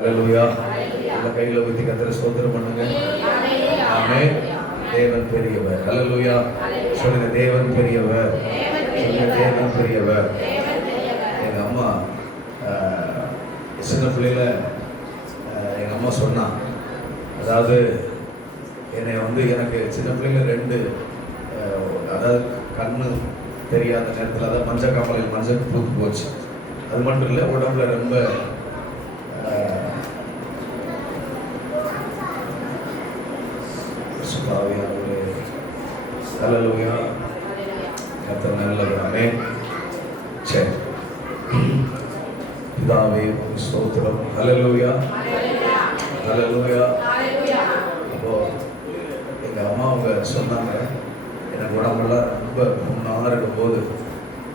ஹல்லேலூயா. இந்த கையில ஊத்தி கர்த்தரை ஸ்தோத்திரம் பண்ணுங்க. ஆமென். தேவன் பெரியவர். ஹல்லேலூயா. சொல்லுங்க, தேவன் பெரியவர். சொல்லுங்க, தேவன் பெரியவர். எங்க அம்மா சின்ன பிள்ளையில எங்க அம்மா சொன்னா, அதாவது என்னை எனக்கு சின்ன பிள்ளையில 2 அதாவது கண்ணு தெரியாத நேரத்தில், அதாவது மஞ்சள் காமலையில் மஞ்சள் பூத்து போச்சு. அது மட்டும் இல்லை, உடம்புல ரொம்ப ஹல்லேலூயா. கர்த்தர் நல்லவர். ஆமென். சரி, பிதாவே ஸ்தோத்திரம். ஹல்லேலூயா. ஹல்லேலூயா. அப்போ எங்க அம்மா அவங்க சொன்னாங்க, எனக்கு உடம்பெல்லாம் ரொம்ப புண்ணாக இருக்கும்போது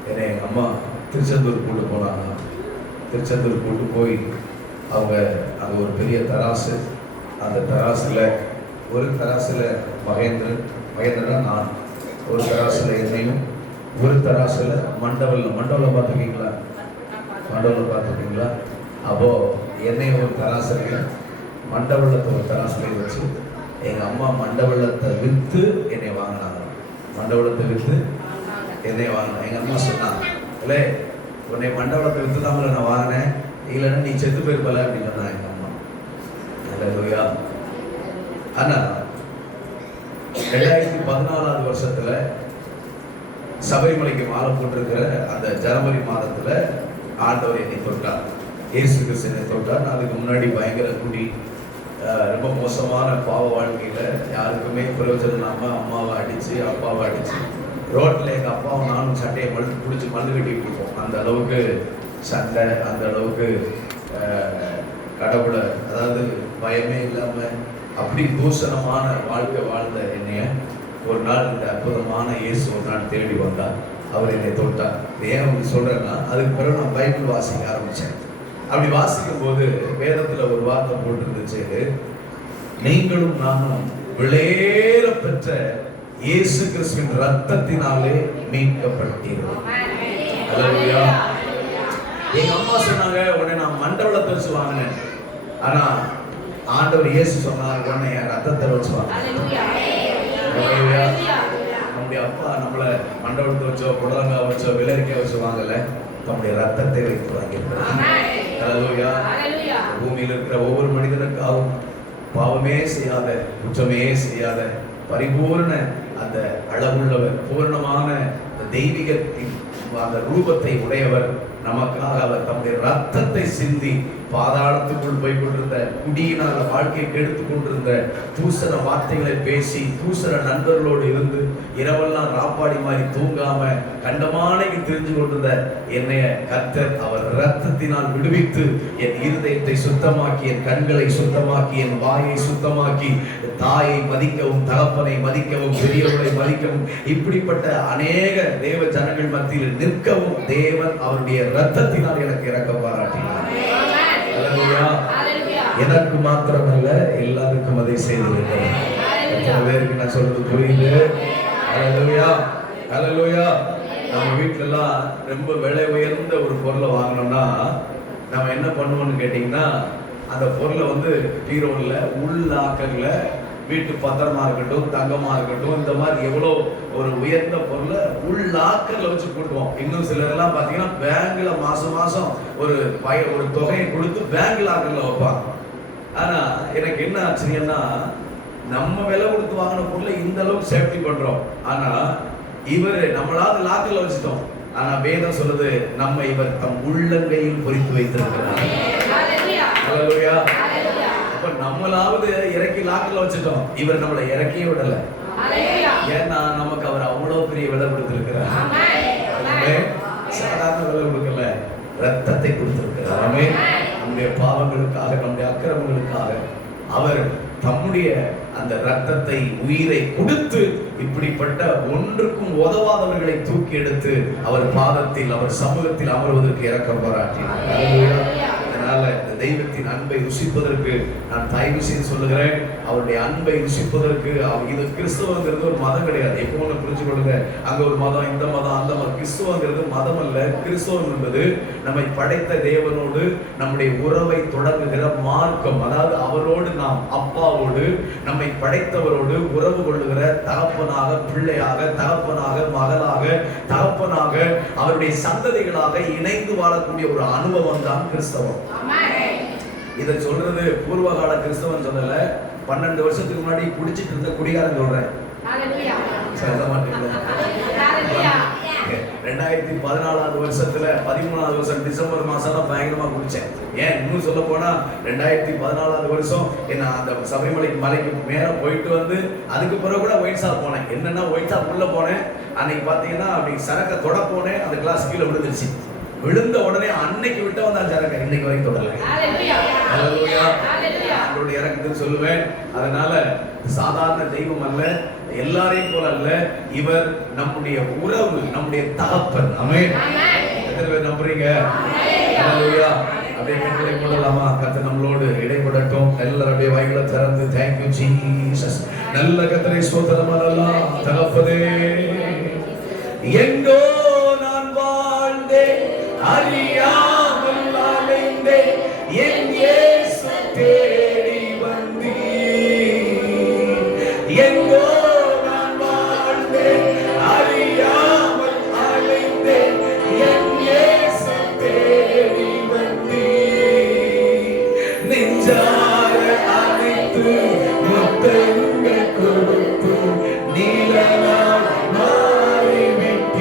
என்னை எங்கள் அம்மா திருச்செந்தூர் கூட்டு போனாங்க. திருச்செந்தூர் கூட்டு போய் அவங்க அங்கே ஒரு பெரிய தராசு, அந்த தராசில் ஒரு தராசில் மகேந்திரனா நான், ஒரு தராசில் என்னையும், ஒரு தராசில் மண்டவலம் பார்த்துருக்கீங்களா? மண்டவலம் பார்த்துருக்கீங்களா? அப்போது என்னையும் ஒரு தராசில், மண்டவளத்தை ஒரு தராசிலையும் வச்சு எங்கள் அம்மா மண்டவளத்தை விற்று என்னை வாங்கினாங்க. மண்டவளத்தை விற்று என்னை வாங்கினேன். எங்கள் அம்மா சொன்னாங்க, இல்லை உன்னை மண்டவளத்தை விற்று தான் நான் வாங்கினேன், இல்லைன்னா நீ செத்து போயிருப்பல அப்படின்னு சொன்னாங்க எங்கள் அம்மா. ஹல்லேலூயா. ஆனால் 2014 வருஷத்துல சபரிமலைக்கு மாலை போட்டிருக்கிற அந்த ஜனவரி மாதத்துல ஆண்டவர் என்னை தொட்டார். இயேசு கிறிஸ்து என்னை தொட்டார். நான் அதுக்கு முன்னாடி பயங்கர குடி, ரொம்ப மோசமான பாவ வாழ்க்கையில யாருக்குமே பிரயோஜனம் இல்லாம அம்மாவை அடிச்சு அப்பாவை அடிச்சு ரோட்ல எங்க அப்பாவும் நானும் சட்டையை பிடிச்சி மல்லு கட்டிட்டு இருப்போம். அந்த அளவுக்கு சண்டை, அந்த அளவுக்கு கடவுளை, அதாவது பயமே இல்லாம அப்படி தூஷணமான வாழ்க்கை வாழ்ந்த என்னைய ஒரு நாள் இந்த அற்புதமான இயேசு ஒரு நாள் தேடி வந்தார். அவர் என்னை தொட்டார். ஏன் அப்படி சொல்றேன்னா, அதுக்கு பிறகு நான் பைபிள் வாசிக்க ஆரம்பிச்சேன். அப்படி வாசிக்கும் போது வேதத்துல ஒரு வார்த்தை போட்டிருந்துச்சு, நீங்களும் நானும் விலையேற பெற்ற இயேசு கிறிஸ்துவின் ரத்தத்தினாலே மீட்கப்பட்டீர்கள். ஹல்லேலூயா. எங்க அம்மா சொன்னாங்க, உடனே நான் மண்டவளத்தை வச்சு வாங்கினேன். ஆனா ஆண்டவர் இயேசு சொன்னார், உடனே என் ரத்தத்தை வச்சு வாங்கினேன். நம்முடைய அப்பா நம்மளை மண்டபத்தை வச்சோ புடலங்காய் வச்சோ வெள்ளரிக்காய் வச்சு வாங்கல, நம்முடைய ரத்தத்தை வைத்து வாங்கியிருக்கிறார். ஹல்லேலூயா. பூமியில் இருக்கிற ஒவ்வொரு மனிதனுக்காகவும் பாவமே செய்யாத, குற்றமே செய்யாத, பரிபூர்ண அந்த அளவுள்ளவர், பூர்ணமான தெய்வீகத்தின் அந்த ரூபத்தை உடையவர் நமக்காக அவர் தம்முடைய ரத்தத்தை சிந்தி பாதாளத்துக்குள் போய் கொண்டிருந்த, குடியினால வாழ்க்கையை கெடுத்துக் கொண்டிருந்த, தூசண வார்த்தைகளை பேசி தூசண நண்பர்களோடு இருந்து இரவெல்லாம் ராப்பாடி மாதிரி தூங்காம கண்டமானைக்கு தெரிஞ்சு கொண்டிருந்த என்னைய கர்த்தர் அவர் ரத்தத்தினால் விடுவித்து என் இருதயத்தை சுத்தமாக்கி, என் கண்களை சுத்தமாக்கி, என் வாயை சுத்தமாக்கி, தாயை மதிக்கவும், தகப்பனை மதிக்கவும், பெரியவர்களை மதிக்கவும், இப்படிப்பட்ட அநேக தேவ ஜனங்கள் மத்தியில் நிற்கவும் தேவன் அவருடைய ரத்தத்தினால் எனக்கு இரக்க பாராட்டினார். எனக்கு மாத்திரமல்ல, எல்லாருக்கும் அதை செய்திருக்கிறேன். எத்தனை பேருக்கு நான் சொல்றது புரியுது? ஹல்லேலூயா. ஹல்லேலூயா. நம்ம வீட்டுல எல்லாம் ரொம்ப விலை உயர்ந்த ஒரு பொருளை வாங்கணும்னா நம்ம என்ன பண்ணுவோம்னு கேட்டீங்கன்னா, அந்த பொருளை பீரோல உள்லாக்கர்ல வீட்டு பத்திரமா இருக்கட்டும், தங்கமா இருக்கட்டும், இந்த மாதிரி எவ்வளோ ஒரு உயர்ந்த பொருளை உள்லாக்கர்ல வச்சு போட்டுவோம். இன்னும் சிலர் எல்லாம் பாத்தீங்கன்னா பேங்க்ல மாசம் ஒரு தொகையை கொடுத்து பேங்க் லாக்கர்ல வைப்பாங்க. ஆனா எனக்கு என்ன ஆச்சரியம்னா, நம்ம விலை கொடுத்து வாங்கின பொருளை இந்த அளவுக்கு சேஃப்டி பண்றோம். ஆனா நம்மளாவது லாக்கர்ல வச்சுட்டோம். ஆனா வேதம் சொல்லுது, நம்ம இவர் தம் உள்ளங்கையில் பொறித்து வைத்திருக்கிறார். ஹல்லேலூயா. அப்ப நம்மளாவது இறக்கி லாக்கர்ல வச்சுட்டோம், இவர் நம்மளை இறக்கியே விடல. ஏன்னா நமக்கு அவர் அவ்வளவு பெரிய விலை கொடுத்திருக்கிறார். சாதாரண விலை கொடுக்கல, ரத்தத்தை கொடுத்திருக்கிறார். நம்முடைய பாவங்களுக்காக, நம்முடைய அக்கிரமங்களுக்காக அவர் தம்முடைய அந்த ரத்தத்தை, உயிரை கொடுத்து இப்படிப்பட்ட ஒன்றுக்கும் உதவாதவர்களை தூக்கி எடுத்து அவர் பாதத்தில், அவர் சமூகத்தில் அமர்வதற்கு இரக்கம் பாராட்டினார். அதனால தெய்வத்தின் அன்பை ருசிப்பதற்கு நான் தயவு செய்து சொல்லுகிறேன். அவருடைய அன்பை ருசிப்பதற்கு இது கிறிஸ்தவங்கிறது ஒரு மதம் கிடையாது. எப்போ ஒன்று புரிஞ்சு கொள்ளுங்க. அங்க ஒரு மதம், இந்த மதம், அந்த மதம். கிறிஸ்தவங்கிறது மதம் அல்ல. கிறிஸ்தவம் என்பது நம்மை படைத்த தேவனோடு நம்முடைய உறவை தொடங்குகிற மார்க்கம். அதாவது அவரோடு நாம், அப்பாவோடு, நம்மை படைத்தவரோடு உறவு கொள்ளுகிற தகப்பனாக, பிள்ளையாக, தகப்பனாக, மகளாக, தகப்பனாக, அவருடைய சந்ததிகளாக இணைந்து வாழக்கூடிய ஒரு அனுபவம் தான் கிறிஸ்தவம். இதை சொல்றது பூர்வகால கிறிஸ்தவன் சொல்லல. 12 வருஷத்துக்கு முன்னாடி குடிச்சிட்டு இருந்த குடிகாரன் சொல்றேன். 2014 வருஷத்துல 13வது வருஷம் டிசம்பர் மாசம் தான் பயங்கரமா குடிச்சேன். ஏன் இன்னும் சொல்ல போனா 2014 வருஷம் என்ன அந்த சபரிமலைக்கு மலைக்கு மேல போயிட்டு வந்து அதுக்கு பிறகு கூட ஒயிட் ஷாப் போனேன். என்னன்னா ஒயிட் ஷாப் உள்ள போனேன். அன்னைக்கு பாத்தீங்கன்னா அப்படி சரக்க தொட போனேன். அந்த கிளாஸ் கீழே விழுந்துருச்சு. விழுந்த உடனே அன்னைக்கு விட்ட வந்தா சரக்க இன்னைக்கு வரைக்கும் தொடரல. அவருடைய இறக்கத்தில் சொல்லுவேன். அதனால சாதாரண தெய்வம் அல்ல, எல்லாரையும் போல அல்ல. இவர் நம்முடைய உறவு, நம்முடைய தகப்பன். ஆமென். எத்தனை பேர் நம்புறீங்க? ஹalleluya. அப்படியே கண்களை மூடலாமா? கர்த்தர் நம்மளோடு இடைப்படட்டும். எல்லாரும் அப்படியே வாய்களை திறந்து thank you Jesus. நல்ல கர்த்தரை ஸ்தோத்திரம் பண்ணலாம். தகப்பனே, எங்கோ நான் வாழ்ந்தேன், அறியாமல் அலைந்தேன், என் இயேசு தேடி வந்தீர். எங்கோ நான் வாழ்ந்தேன், அறியாமல் அலைந்தேன், என் இயேசு தேடி வந்தீர். நெஞ்சார அணைத்து முத்தங்கள் கொடுத்து நீலனாய் மாறிவிட்டீர்.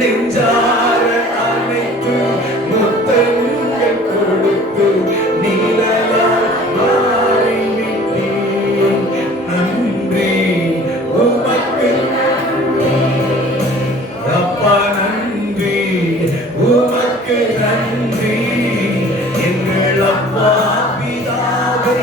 நெஞ்சார அணைத்து முத்தங்கள் கொடுத்து நீலனாய் மாறிவிட்டீர். நன்றி உமக்கு அப்பா, நன்றி உமக்கு நன்றி எங்கள் அப்பா பிதாவே.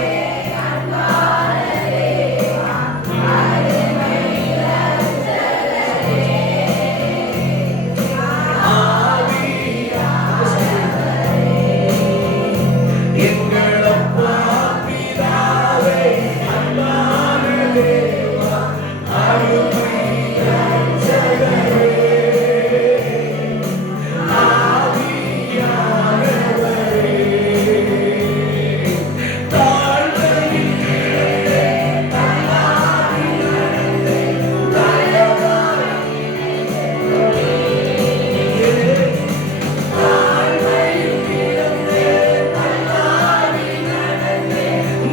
எங்கள் அப்பா பிதாவே, அன்பான தேவா, அருமை இரட்சகரே, ஆவியானவரே, தாழ்மையில் கிடந்தே, தள்ளாடி நடந்தே, தயவாய் தாழ்மையில் கிடந்தே, தள்ளாடி நடந்தே,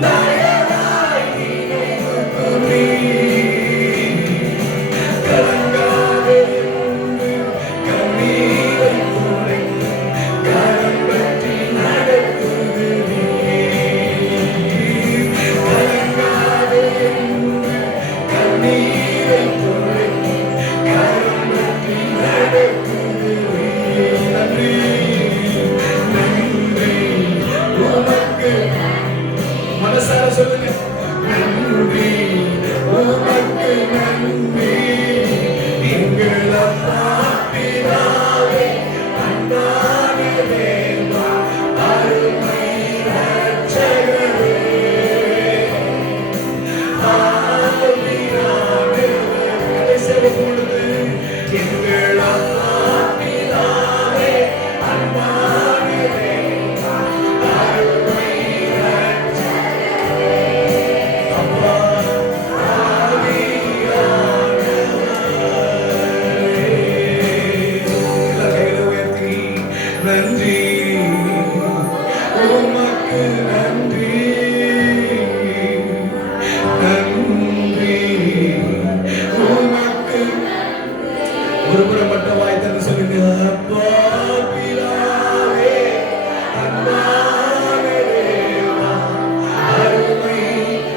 தயவாய் நினைவு கூர்ந்தீர். கலங்காதே என்று கண்ணீரை துடைத்து கரம் பற்றி நடத்துகிறீர். கலங்காதே என்று கண்ணீரை துடைத்து கரம் பற்றி நடத்துகிறீர். நன்றி நன்றி உமக்கு. மனசார சொல்லுங்க. நன்றி உமக்கு நன்றி எங்கள் அப்பா பிதாவே, அன்பான தேவா, அருமை இரட்சகரே, ஆவியானவரே. கடைசியாக பொழுது எங்கள் அப்பா பிதாவே, அன்பான தேவா, அருமை இரட்சகரே, அப்பா நன்றி உமக்கு நன்றி நன்றி உமக்கு. ஒரு முறை மட்டும் வாய் தந்து சொல்லுங்க. அப்பா பிதாவே, அன்பான தேவா, அருமை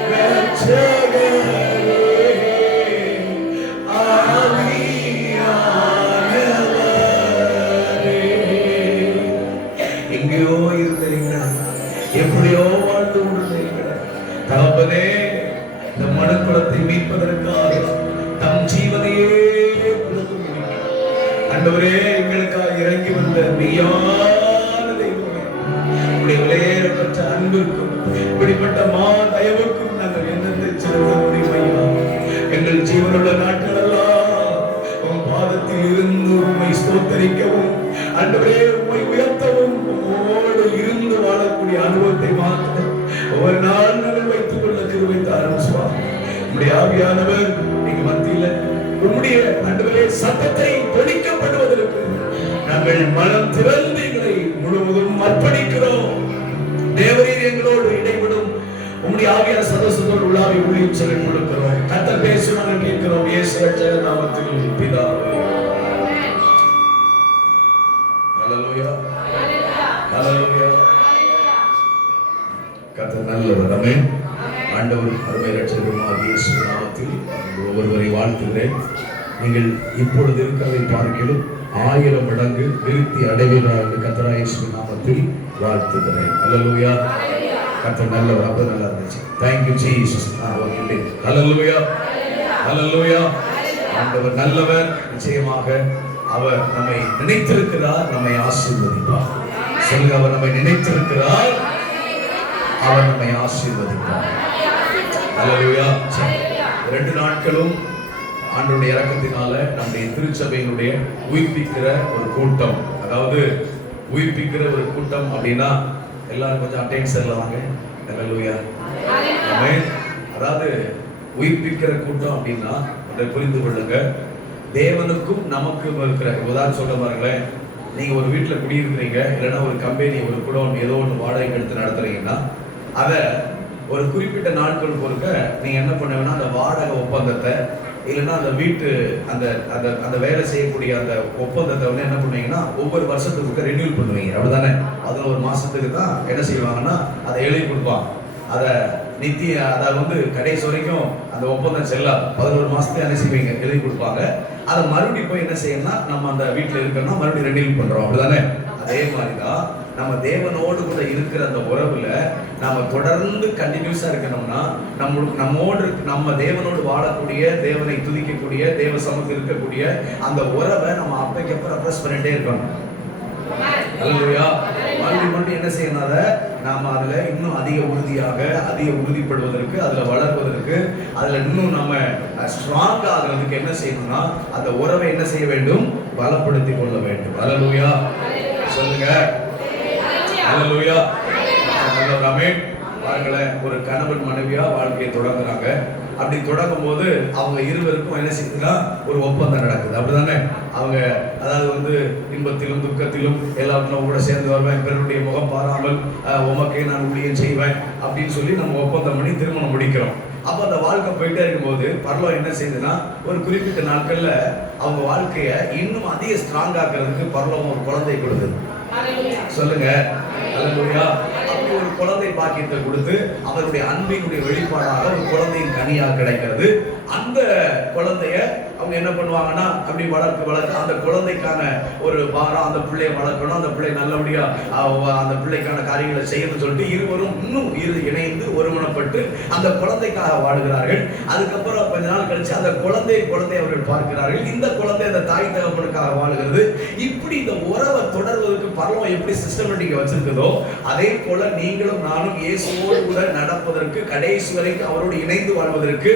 இரட்சகரே, ஆவியானவரே. எங்கேயோ இருந்தீங்களா, எப்படியோ வாழ்ந்து கொண்டிருந்தீங்களா, தகப்பனே, இந்த மனுக்குலத்தை மீட்பதற்காக தம் ஜீவனையே கொடுத்து ஆண்டவரே, எங்களுக்காக இறங்கி வந்த மெய்யான தெய்வமே, அன்பிற்கும் இப்படிப்பட்ட தயவுக்கும் நாங்கள் என்னத்தை செலுத்த முடியும் ஐயா. எங்கள் ஜீவனுள்ள நாட்களெல்லாம் உன் பாதத்தில் இருந்து உம்மை ஸ்தோத்தரிக்கவும் ஆண்டவரே உம்மை உயர்த்தவும் உம்மோடு இருந்து வாழக்கூடிய அனுபவத்தை மாற்ற ஒவ்வொரு நாள் நாங்கள் வைத்துக் கொள்ள கிருபை தாரும் சுவாமி. உம்முடைய ஆவியானவர் எங்க மத்தியில உம்முடைய ஆண்டவரே சத்தத்தை தொனிக்கப்படுவதற்கு நாங்கள் மனம் திறந்து எங்களை முழுவதும் அர்ப்பணிக்கிறோம். தேவரீர் எங்களோடு இடைவிடும் உம்முடைய ஆவியான சதோஷத்தோடு உள்ளாவை ஊழியம் சொல்ல கொடுக்கிறோம். கர்த்தர் பேசுவாங்க கேட்கிறோம். இயேசு ரட்சகர் நாமத்தில் பிதாவே. ஹல்லேலூயா ஹல்லேலூயா. கர்த்தர் நல்லவர். ஆமென். ஆண்டவர் அருமை ரட்சகருமாகிய இயேசு நாமத்தில் ஒவ்வொருவரை வாழ்த்துகிறேன். நீங்கள் இப்பொழுது இருக்கிறதை பார்க்கிலும் 1000 மடங்கு விருத்தி அடைவீர்கள் என்று கர்த்தராகிய இயேசு நாமத்தில் வாழ்த்துகிறேன். ஹல்லேலூயா. கர்த்தர் நல்லவர். அப்ப நல்லா இருந்துச்சு. Thank you Jesus. ஓகே. ஹல்லேலூயா ஹல்லேலூயா. ஆண்டவர் நல்லவர். நிச்சயமாக அவர் நம்மை நினைத்திருக்கிறார், நம்மை ஆசீர்வதிப்பார். சொல்லுங்க, அவர் நம்மை நினைத்திருக்கிறார், அவர் நம்மை ஆசீர்வதிப்பார். ஹல்லேலூயா. 2 நாட்களும் ஆண்டவருடைய இரக்கத்தினால நம்முடைய திருச்சபையினுடைய உயிர்ப்பிக்கிற ஒரு கூட்டம், அதாவது உயிர்ப்பிக்கிற ஒரு கூட்டம் அப்படின்னா எல்லாரும் கொஞ்சம் அட்டென்ஷன்ல வாங்க. ஹல்லேலூயா ஆமென். அதாவது உயிர்ப்பிக்கிற கூட்டம் அப்படின்னா அதை புரிந்து கொள்ளுங்க. தேவனுக்கும் நமக்கும் இருக்கிற உதாரணம் சொல்ல பாருங்களேன். நீங்க ஒரு வீட்டுல குடியிருக்கிறீங்க, இல்லைன்னா ஒரு கம்பெனி, ஒரு குடோன் ஏதோ ஒன்று வாடகை எடுத்து நடத்துறீங்கன்னா அதை ஒரு குறிப்பிட்ட நாட்கள் பொறுக்க நீங்க என்ன பண்ணுவீங்கன்னா அந்த வாடகை ஒப்பந்தத்தை இல்லைன்னா அந்த வீட்டு அந்த அந்த அந்த வேலை செய்யக்கூடிய அந்த ஒப்பந்தத்தை வந்து என்ன பண்ணுவீங்கன்னா ஒவ்வொரு வருஷத்துக்கு ரெனியூல் பண்ணுவீங்க. அப்படிதானே? 11 மாசத்துக்கு தான் என்ன செய்வாங்கன்னா அதை எழுதி கொடுப்பாங்க. அதை நித்திய அதை வந்து கடைசி வரைக்கும் அந்த ஒப்பந்தம் செல்லாது. 11 மாசத்துக்கு என்ன செய்வீங்க, எழுதி கொடுப்பாங்க. அதை மறுபடியும் போய் என்ன செய்யணும்னா நம்ம அந்த வீட்டில் இருக்கோம்னா மறுபடியும் ரெனியூல் பண்றோம். அப்படிதானே? அதே மாதிரிதான் நம்ம தேவனோடு கூட இருக்கிற அந்த உறவுல நம்ம தொடர்ந்து கண்டினியூஸா இருக்கணும்னா நம்மோடு நம்ம தேவனோடு வாழக்கூடிய, தேவனை துதிக்கக்கூடிய, தேவ சமூகத்தில் இருக்கக்கூடிய அந்த உறவை நம்ம அப்பைக்கப்ப ரெப்ரஸ் பண்ணிட்டே இருக்கணும். ஹல்லேலூயா. மறுபடியும் என்ன செய்யணும், அதை நாம அதுல இன்னும் அதிக உறுதியாக, அதிக உறுதிப்படுவதற்கு, அதுல வளர்வதற்கு, அதுல இன்னும் நம்ம ஸ்ட்ராங் ஆகிறதுக்கு என்ன செய்யணும்னா அந்த உறவை என்ன செய்ய வேண்டும், பலப்படுத்தி கொள்ள வேண்டும். ஹல்லேலூயா சொல்லுங்க. ஹல்லேலூயா. ஆமென். பாருங்களேன், ஒரு கணவன் மனைவியா வாழ்க்கையை தொடங்குறாங்க. அப்படி தொடங்கும் போது அவங்க இருவருக்கும் என்ன செய்யுதுன்னா ஒரு ஒப்பந்தம் நடக்குது. அப்படிதானே? அவங்க அதாவது வந்து இன்பத்திலும் துக்கத்திலும் எல்லாத்திலும் கூட சேர்ந்து வருவேன், பிறருடைய முகம் பாராமல் உமக்கே நான் ஊழியம் செய்வேன் அப்படின்னு சொல்லி நம்ம ஒப்பந்தம் பண்ணி திருமணம் முடிக்கிறோம். அப்போ அந்த வாழ்க்கை போயிட்டே இருக்கும்போது பரலோகம் என்ன செய்யுதுன்னா ஒரு குறிப்பிட்ட நாட்கள்ல அவங்க வாழ்க்கையை இன்னும் அதிக ஸ்ட்ராங் ஆக்குறதுக்கு பரலோகம் ஒரு குழந்தை கொடுக்குது. சொல்லுங்க. ஹல்லேலூயா. அப்படி ஒரு குழந்தை பாக்கியத்தை கொடுத்து அவருடைய அன்பினுடைய வெளிப்பாடாக ஒரு குழந்தையின் கனியா கிடைக்கிறது. அந்த குழந்தைய அவங்க என்ன பண்ணுவாங்கன்னா அப்படி வளர்க்க அந்த குழந்தைக்கான ஒரு வாரம் அந்த பிள்ளையை வளர்க்கணும், அந்த பிள்ளை நல்லபடியா அந்த பிள்ளைக்கான காரியங்களை செய்யணும்னு சொல்லிட்டு இருவரும் இன்னும் இணைந்து ஒருமனப்பட்டு அந்த குழந்தைக்காக வாழுகிறார்கள். அதுக்கப்புறம் கொஞ்ச நாள் கழிச்சு அந்த குழந்தை அவர்கள் பார்க்கிறார்கள். இந்த குழந்தை அந்த தாய் தகப்பனுக்காக வாழுகிறது. இப்படி இந்த உறவை தொடர்வதற்கு பரலோகம் எப்படி சிஸ்டமேட்டிக்கா வச்சிருக்குதோ அதே போல நீங்களும் நானும் இயேசுவோடு கூட நடப்பதற்கு, கடைசி வரைக்கும் அவரோடு இணைந்து வாழ்வதற்கு,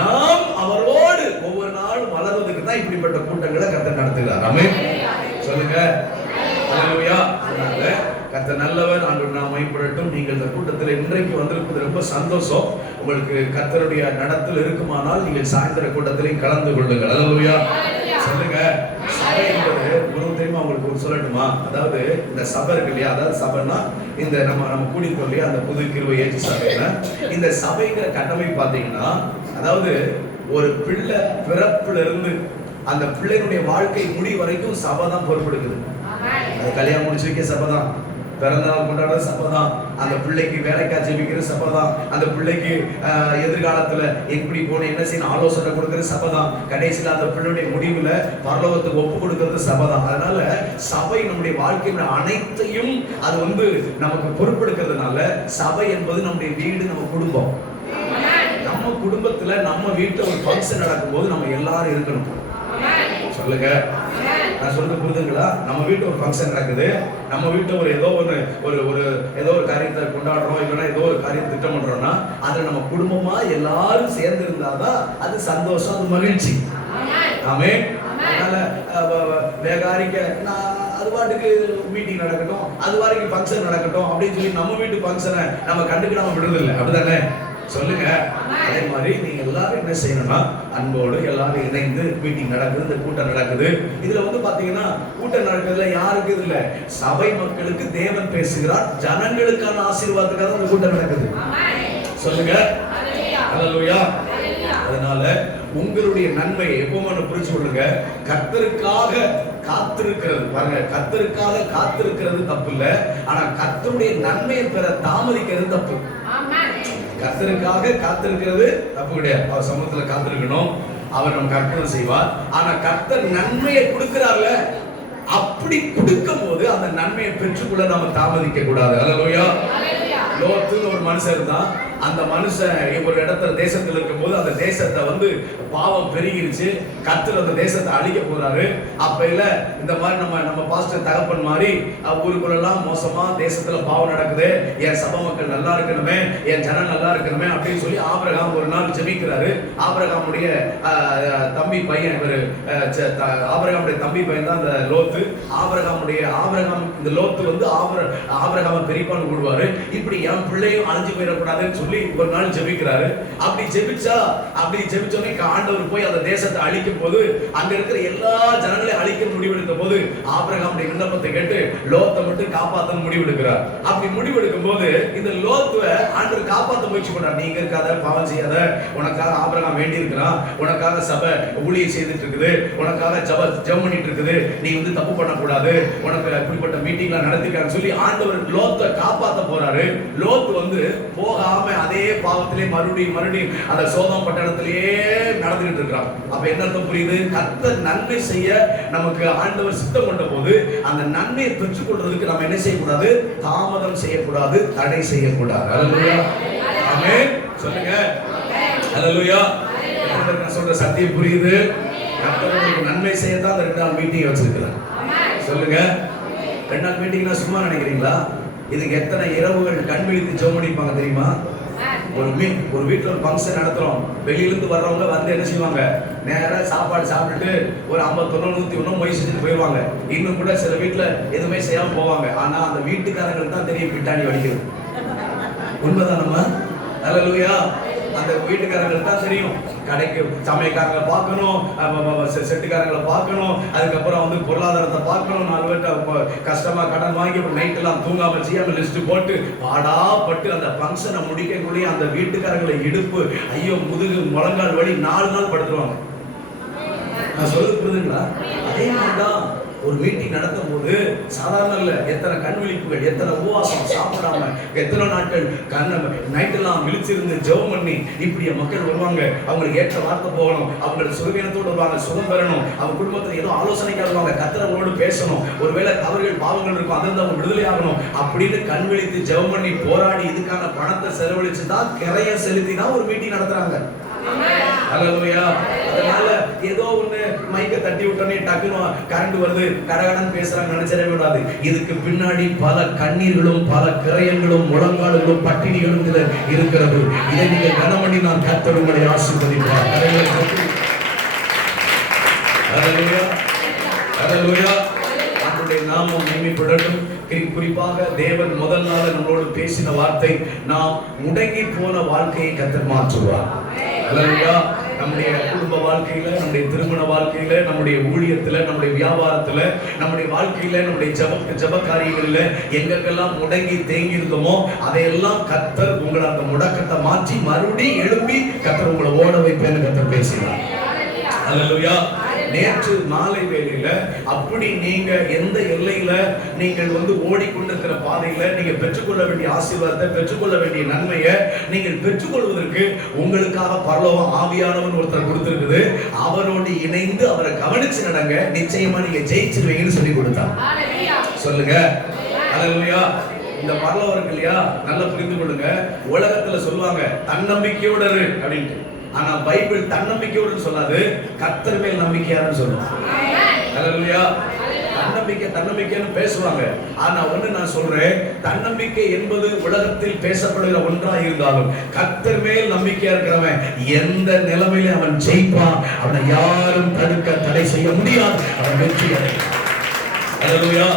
நாம் அவரோடு ஒவ்வொரு நாளும் வளர்வதற்கு தான் இப்படிப்பட்ட கூட்டங்களை கர்த்தர் நடத்துகிறார். ஆமென் சொல்லுங்க. ஹல்லேலூயா. அதனால கர்த்தர் நல்லவர், ஆண்டவர் நாம மகிமைப்படட்டும். நீங்கள் இந்த கூட்டத்தில் இன்றைக்கு வந்திருப்பது ரொம்ப சந்தோஷம். உங்களுக்கு கர்த்தருடைய நடத்தல் இருக்குமானால் நீங்கள் சாயந்தர கூட்டத்திலையும் கலந்து கொள்ளுங்கள். ஹல்லேலூயா சொல்லுங்க. சபை என்பது ஒரு தெரியுமா உங்களுக்கு ஒரு சொல்லட்டுமா? அதாவது இந்த சபை இருக்கு இல்லையா, அதாவது சபைன்னா இந்த நம்ம கூடியிருக்கோம் இல்லையா, அந்த புது கிருபை ஏஜி சபையில இந்த சபைங்கிற கட்டமை பார்த்தீங்கன்னா, அதாவது ஒரு பிள்ளை பிறப்புல இருந்து அந்த பிள்ளையினுடைய வாழ்க்கை முடி வரைக்கும் சபை தான் பொறுப்பெடுக்குது. அது கல்யாணம் முடிச்சு வைக்க சபை தான், பிறந்த நாள் கொண்டாடுற சபை தான், அந்த பிள்ளைக்கு வேலைக்கா ஜெபிக்கிற சபை தான், அந்த பிள்ளைக்கு எதிர்காலத்துல எப்படி போன என்ன செய்யணும் ஆலோசனை கொடுக்கிற சபை தான், கடைசியில் அந்த பிள்ளையுடைய முடிவுல பரலோகத்துக்கு ஒப்பு கொடுக்கிறது சபை தான். அதனால சபை நம்முடைய வாழ்க்கையில அனைத்தையும் அது வந்து நமக்கு பொறுப்பெடுக்கிறதுனால சபை என்பது நம்முடைய வீடு, நம்ம குடும்பம். நம்ம குடும்பத்துல நம்ம வீட்டுல ஒரு ஃபங்க்ஷன் நடக்கும் போது நம்ம எல்லாரும் இருக்கணும். சொல்லுங்க. நான் சொல்றது புரிதுங்களா? நம்ம வீட்டு ஒரு ஃபங்க்ஷன் நடக்குது, நம்ம வீட்டுல ஒரு ஏதோ ஒன்று ஒரு ஏதோ ஒரு காரியத்தை கொண்டாடுறோம், இல்லைன்னா ஏதோ ஒரு காரியம் திட்டம் பண்றோம்னா அதுல நம்ம குடும்பமா எல்லாரும் சேர்ந்து இருந்தாதான் அது சந்தோஷம், அது மகிழ்ச்சி. ஆமென். அதனால வேகாரிக்க அது பாட்டுக்கு மீட்டிங் நடக்கட்டும், அது வரைக்கும் ஃபங்க்ஷன் நடக்கட்டும் அப்படின்னு சொல்லி நம்ம வீட்டு ஃபங்க்ஷனை நம்ம கண்டுக்கிடாம விடுறதில்லை. அப்படிதானே? சொல்லுங்க. அதே மாதிரி நீங்க எல்லாரும் என்ன செய்யணும்னா அன்போடு எல்லாரும் இணைந்து மீட்டிங் நடக்குது, இந்த கூட்டம் நடக்குது. இதுல வந்து பாத்தீங்கன்னா கூட்டம் நடக்கிறதுல யாருக்கு இது இல்ல, சபை மக்களுக்கு தேவன் பேசுகிறார், ஜனங்களுக்கான ஆசீர்வாதத்துக்காக இந்த கூட்டம் நடக்குது. சொல்லுங்க. ஹல்லேலூயா. அதனால உங்களுடைய நன்மையை எப்பவுமே புரிச்சு கொள்ளுங்க. கர்த்தருக்காக காத்திருக்கிறது பாருங்க, கர்த்தருக்காக காத்திருக்கிறது தப்பு இல்ல, ஆனா கர்த்தருடைய நன்மையை பெற தாமதிக்கிறது தப்பு. கர்த்தருக்காக காத்திருக்கிறது தப்பு கிடையாது. அவர் சமூகத்துல காத்திருக்கணும், அவர் நம்ம கற்பனை செய்வார். ஆனா கர்த்தர் நன்மையை கொடுக்கிறார்ல, அப்படி கொடுக்கும் போது அந்த நன்மையை பெற்றுக்கொள்ள நாம தாமதிக்க கூடாது. ஹல்லேலூயா. லோத்துன்னு ஒரு மனுஷன் இருந்தான். அந்த மனுஷன் ஒரு இடத்துல தேசத்தில் இருக்கும் போது அந்த தேசத்தை வந்து பாவம் பெருகிருச்சு, கர்த்தர் அந்த தேசத்தை அழிக்க போறாரு. அப்ப இல்ல இந்த மாதிரி நம்ம பாஸ்டர் தகப்பன் மாதிரி ஊருக்குள்ளெல்லாம் மோசமா தேசத்துல பாவம் நடக்குது, என் சபை மக்கள் நல்லா இருக்கணுமே, என் ஜனம் நல்லா இருக்கணுமே அப்படின்னு சொல்லி ஆபிரகாம் ஒரு நாள் ஜெபிக்கிறாரு. ஆபிரகாமுடைய தம்பி பையன் இவரு, ஆபிரகாமுடைய தம்பி பையன் தான் அந்த லோத்து. ஆபிரகாம் இந்த லோத்து வந்து ஆபிரகாம பெரியப்பான்னு கூடுவாரு. இப்படி என் பிள்ளையும் அழிஞ்சு போயிடக்கூடாதுன்னு சொல்லி ஒரு நாள் ஜெபிக்கிறாரு. அப்படி ஜெபிச்சோன்னே ஆண்டவர் போய் அந்த தேசத்தை அழிக்கும் போது அங்க இருக்கிற எல்லா ஜனங்களையும் அழிக்க முடிவெடுத்த போது ஆபிரகாமுடைய விண்ணப்பத்தை கேட்டு லோத்தை மட்டும் காப்பாற்ற முடிவெடுக்கிறார். அப்படி முடிவெடுக்கும் போது இந்த லோத்துவை ஆண்டவர் காப்பாற்ற முயற்சி பண்றார். நீங்க இருக்காத, பாவம் செய்யாத, உனக்காக ஆபிரகாம் வேண்டி இருக்கிறான், உனக்காக சபை ஊழியம் செய்துட்டு இருக்குது, உனக்காக ஜெபம் பண்ணிட்டு இருக்குது, நீ வந்து தப்பு பண்ணக்கூடாது, உனக்கு இப்படிப்பட்ட மீட்டிங்லாம் நடத்திருக்கான்னு சொல்லி ஆண்டவர் லோத்தை காப்பாற்ற போறாரு. லோத்து வந்து போகாம அதே பாவத்திலே மறுபடியும் அந்த சோதம் பட்டணத்திலேயே நடந்துகிட்டு இருக்கிறான். அப்ப என்ன அர்த்தம் புரியுது? கர்த்தர் நன்மை செய்ய நமக்கு ஆண்டவர் சித்தம் கொண்ட போது அந்த நன்மையை பெற்றுக் கொள்றதுக்கு நம்ம என்ன செய்யக்கூடாது? தாமதம் செய்யக்கூடாது, தடை செய்யக்கூடாது. ஹல்லேலூயா. ஆமென். சொல்லுங்க. ஹல்லேலூயா. நான் சொல்ற சத்தியம் புரியுது? கர்த்தர் நன்மை செய்யத்தான் அந்த 2 நாள் மீட்டிங் வச்சிருக்கிறார். சொல்லுங்க. 2 நாள் மீட்டிங்னா சும்மா நினைக்கிறீங்களா? இதுக்கு எத்தனை இரவுகள் கண் விழித்து ஜெபம் பண்ணிருப்பாங்க தெரியுமா? ஒரு வீட்டுல ஒரு ஃபங்க்ஷன் நடத்துறோம், வெளியிலிருந்து வர்றவங்க வந்து என்ன செய்வாங்க? நேரா சாப்பாடு சாப்பிட்டுட்டு ஒரு 50 100 மொய் செஞ்சுட்டு போயிடுவாங்க. இன்னும் கூட சில வீட்டுல எதுவுமே செய்யாம போவாங்க. ஆனா அந்த வீட்டுக்காரங்களுக்கு தான் தெரியும் பிட்டாணி வலிக்கிறது. உண்மைதான். நம்ம ஹல்லேலூயா. அந்த வீட்டுக்காரங்களுக்கு தான் தெரியும். கடைக்கு சமையக்காரங்களை பார்க்கணும், செட்டுக்காரங்களை பார்க்கணும், அதுக்கப்புறம் வந்து பொருளாதாரத்தை பார்க்கணும், 4 பேர்ட்ட கஷ்டமா கடன் வாங்கி நைட்டெல்லாம் தூங்காம செய்யாம லிஸ்ட் போட்டு பாடாப்பட்டு அந்த ஃபங்க்ஷனை முடிக்கக்கூடிய அந்த வீட்டுக்காரங்களை இடுப்பு, ஐயோ, முதுகு, முழங்கால் வலி 4 நாள் படுத்துருவாங்க. நான் சொல்றது புரியுதுங்களா? அதே மாதிரிதான் ஒரு மீட்டிங் நடத்தும் போது சாதாரண இல்ல, எத்தனை கண் விழிப்புகள், எத்தனை உபவாசம், சாப்பிடாம எத்தனை நாட்கள் நைட்டெல்லாம் விழிச்சிருந்து ஜெபம் பண்ணி இப்படிய மக்கள் வருவாங்க. அவங்களுக்கு ஏற்ற வார்த்தை போகணும், அவங்க சுகவீனத்தோடு வருவாங்க, சுகம் பெறணும், அவங்க குடும்பத்தில் ஏதோ ஆலோசனைக்காக வருவாங்க, கர்த்தரோடு பேசணும், ஒருவேளை அவர்கள் பாவங்கள் இருக்கும், அதிலிருந்து அவங்க விடுதலை ஆகணும் அப்படின்னு கண் விழித்து ஜெபம் பண்ணி போராடி இதுக்கான பணத்தை செலவழிச்சுதான், கிரைய செலுத்தி தான் ஒரு மீட்டிங் நடத்துறாங்க. ஹல்லேலூயா. அதனால ஏதோ ஒண்ணு மைக்க தட்டி விட்டோனே டக்குனு கரண்ட் வருது, கடகடன் பேசுறாங்க நினைச்சிட கூடாது. இதுக்கு பின்னாடி பல கண்ணீர்களும், பல கிரயங்களும், முழங்காடுகளும், பட்டினிகளும் இதுல இருக்கிறது. இதை நீங்க கனமணி நான் கர்த்தர் உங்களை ஆசீர்வதிப்பார். ஹல்லேலூயா. ஹல்லேலூயா. அவருடைய நாமம் மகிமைப்படட்டும். குறிப்பாக தேவன் முதல் நாள் நம்மளோடு பேசின வார்த்தை, நாம் முடங்கி போன வாழ்க்கையை கர்த்தர் மாற்றுவார். ஹல்லேலூயா. நம்முடைய குடும்ப வாழ்க்கையில, நம்முடைய திருமண வாழ்க்கையில, நம்முடைய ஊழியத்துல, நம்முடைய வியாபாரத்துல, நம்முடைய வாழ்க்கையில, நம்முடைய ஜெப காரியங்களில எங்கெல்லாம் முடங்கி தேங்கி இருந்தோமோ அதையெல்லாம் கர்த்தர் உங்களை அந்த முடக்கத்தை மாற்றி மறுபடியும் எழுப்பி கர்த்தர் உங்களை ஓட வைப்பேன்னு கர்த்தர் பேசினார். ஹல்லேலூயா. நேற்று மாலை வேளையில அப்படி நீங்க எந்த எல்லையில நீங்கள் வந்து ஓடிக்கொண்டிருக்கிற பாதையில நீங்க பெற்றுக்கொள்ள வேண்டிய ஆசீர்வாதத்தை, பெற்றுக்கொள்ள வேண்டிய நன்மையை நீங்கள் பெற்றுக்கொள்வதற்கு உங்களுக்காக பரலோகம் ஆவியானவர் ஒருத்தர் கொடுத்திருக்குது. அவரோடு இணைந்து அவரை கவனிச்சு நடங்க, நிச்சயமா நீங்க ஜெயிச்சிருவீங்கன்னு சொல்லி கொடுத்தார். சொல்லுங்க. ஹல்லேலூயா. இந்த பரலோகம் இருக்கு இல்லையா, நல்லா புரிந்து கொள்ளுங்க. உலகத்துல சொல்லுவாங்க தன்னம்பிக்கையோட இரு அப்படின்ட்டு. ஆனா பைபிள் தன்னம்பிக்கையோடு சொல்லாது, கர்த்தர் மேல் நம்பிக்கையான்னு சொல்லுவாங்க. ஹல்லேலூயா. தன்னம்பிக்கைன்னு பேசுவாங்க. ஆனா ஒண்ணு நான் சொல்றேன், தன்னம்பிக்கை என்பது உலகத்தில் பேசப்படுகிற ஒன்றா இருந்தாலும் கர்த்தர் மேல் நம்பிக்கையா இருக்கிறவன் எந்த நிலைமையில அவன் ஜெயிப்பான். அவனை யாரும் தடுக்க தடை செய்ய முடியாது. அவன் வெற்றி அடைவான். அல்லேலூயா.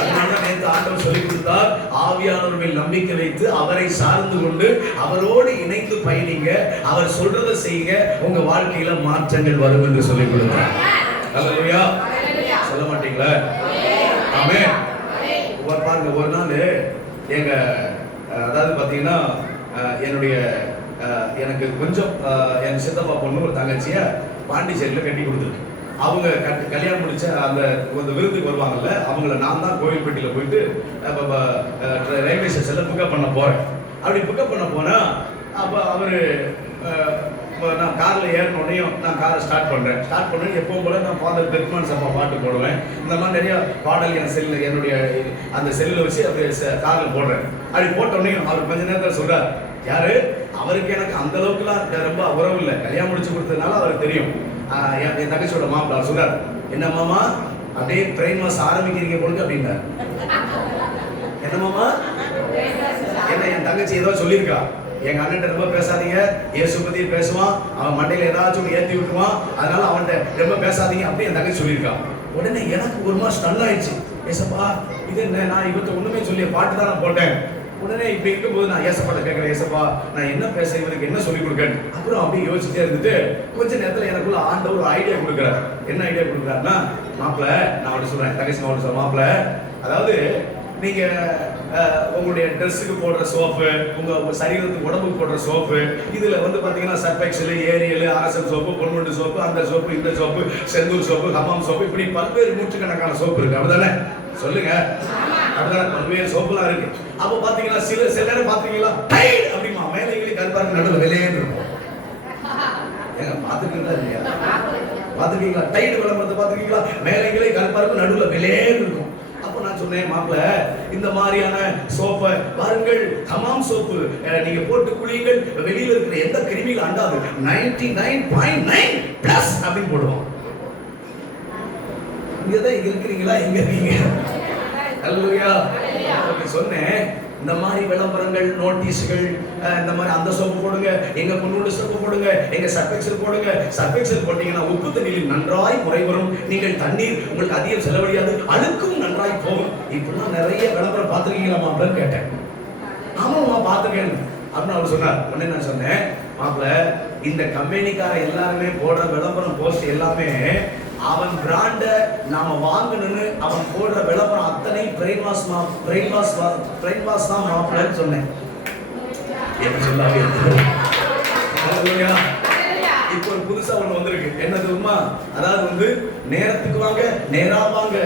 அதனால நேற்று ஆண்டவர் சொல்லிக் கொடுத்தார், ஆவியானவர் மேல் நம்பிக்கை வைத்து அவரை சார்ந்து கொண்டு அவரோடு இணைந்து பயணிங்க, அவர் சொல்றதை செய்யுங்க, உங்க வாழ்க்கையில மாற்றங்கள் வரும் என்று சொல்லிக் கொடுத்தார். அல்லேலூயா. சொல்ல மாட்டீங்களா? ஆமென். பாருங்க, ஒரு நாள் எங்க அதாவது பாத்தீங்கன்னா எனக்கு கொஞ்சம் என் சித்தப்பா பொண்ணு ஒரு தங்கச்சிய பாண்டிச்சேரியில கட்டி கொடுத்துருக்கு. அவங்க கல்யாணம் முடிச்ச அந்த விருந்துக்கு வருவாங்கல்ல, அவங்கள நான் தான் கோயில்பட்டியில போயிட்டு ரயில்வே ஸ்டேஷன்ல பிக்கப் பண்ண போறேன். அப்படி பிக்கப் பண்ண போனா அப்ப அவரு நான் கார்ல ஏறினோடனையும் நான் காரை ஸ்டார்ட் பண்ணேன். எப்பவும் போல நான் ஃபாதர் பெர்க்மன்ஸ் அப்பா பாட்டு போடுவேன். இந்த மாதிரி நிறைய பாடல் என் செல்ல என்னுடைய அந்த செல்லில் வச்சு அப்படி காரில் போடுறேன். அப்படி போட்டோடனையும் அவர் கொஞ்ச நேரத்தில் சொல்றார், யாரு அவருக்கு எனக்கு அந்த அளவுக்குலாம் ரொம்ப உறவு இல்லை, கல்யாணம் முடிச்சு கொடுத்ததுனால அவருக்கு தெரியும். என் தங்கச்சியோட மாப்பிள்ள சொல்றார், என்ன மாமா அப்படியே ட்ரெயின் மாஸ் ஆரம்பிக்கிறீங்க பொழுது அப்படின்னார். என்ன மாமா, என்ன என் தங்கச்சி ஏதோ சொல்லியிருக்கா, எங்க அண்ணன் ரொம்ப பேசாதீங்க, இயேசு பத்தி பேசுவான், அவன் மண்டையில ஏதாச்சும் ஏற்றி விட்டுருவான், அதனால அவன்கிட்ட ரொம்ப பேசாதீங்க அப்படி என் தங்கச்சி சொல்லியிருக்கான். உடனே எனக்கு ஒரு மாசம் ஸ்டன் ஆயிடுச்சு. ஏசப்பா இது என்ன, நான் இவர்கிட்ட ஒண்ணுமே சொல்லி பாட்டு தான் நான் போட்டேன். உடனே இப்படி இருக்கும்போது நான் ஏசப்பாட்ட கேட்கிறேன், ஏசப்பா நான் என்ன பேச, இவருக்கு என்ன சொல்லி கொடுக்கேன். அப்புறம் அப்படி யோசிச்சுட்டே இருந்துட்டு கொஞ்ச நேரத்துல எனக்குள்ள ஆண்டவர் ஒரு ஐடியா கொடுக்குறாரு. என்ன ஐடியா கொடுக்குறாருன்னா, மாப்பிள்ள நான் அப்படி சொல்றேன், தங்கச்சி நான் சொல்றேன், மாப்பிள்ள அதாவது நீங்க உங்களுடைய ட்ரெஸ்ஸுக்கு போடுற சோப்பு, உங்க சரீரத்துக்கு உடம்புக்கு போடுற சோப்பு, இதுல பாத்தீங்கன்னா Surf Excel, Ariel, Arasan soap, Ponvandu soap, அந்த சோப்பு, இந்த soap, Senthur soap, Hamam soap, இப்படி பல்வேறு நூற்றுக்கணக்கான சோப்பு இருக்கு. அப்படிதானே சொல்லுங்க? அப்படிதானே, பல்வேறு சோப்புலாம் இருக்கு. அப்ப பாத்தீங்கன்னா சில நேரம் பாத்தீங்களா டைட் அப்படிமா மேலைகளே கருப்பாருக்கு நடுவில் விலையேன்னு இருக்கும். ஏங்க பாத்துக்கீங்களா இல்லையா? பாத்துக்கீங்களா? டைட் விளம்பரத்தை பாத்துக்கீங்களா? மேலைகளே கருப்பாருக்கு நடுவில் விலையேன்னு இருக்கும். நான் சொன்னேன், மாப்பிள்ள இந்த மாதிரியான சோப்பை பாருங்கள், ஹமாம் சோப்பு நீங்க போட்டு குளியுங்கள், வெளியில இருக்கிற எந்த கிருமிகள் அண்டாது, 99.9+ அப்படின்னு போடுவோம். இங்கதான் இங்க இருக்கிறீங்களா, எங்க இருக்கீங்க? அல்லேலூயா. சொன்னேன், இந்த மாதிரி விளம்பரங்கள், நோட்டீஸ்கள், இந்த மாதிரி அந்த சோப்பு போடுங்க, எங்க பொண்ணோட சோப்பு போடுங்க, எங்க சர்பெக்சல் போடுங்க. சர்பெக்சல் போட்டீங்கன்னா உப்பு தண்ணீரில் நன்றாய் முறை வரும், நீங்கள் தண்ணீர் உங்களுக்கு அதிகம் செலவழியாது, அழுக்கும் நன்றாய் போகும். இப்படிலாம் நிறைய விளம்பரம் பார்த்துருக்கீங்களா மாப்பிள்ளன்னு கேட்டேன். ஆமாம்மா பார்த்துருக்கேன் அப்படின்னு அவர் சொன்னார். உடனே நான் சொன்னேன், மாப்பிள்ள இந்த கம்பெனிக்கார எல்லாருமே போடுற விளம்பரம் போஸ்ட் எல்லாமே அவன் பிராண்ட நாம வாங்கணும்னு அவன் போடுற விளம்பரம் அத்தனை பிரெயின் வாஷ் தான் மாப்பிள்ளன்னு சொன்னேன். என்ன சொல்லாவே இப்போ ஒரு புதுசா ஒண்ணு வந்திருக்கு. என்ன தெரியுமா? அதாவது நேரத்துக்கு வாங்க, நேரா வாங்க.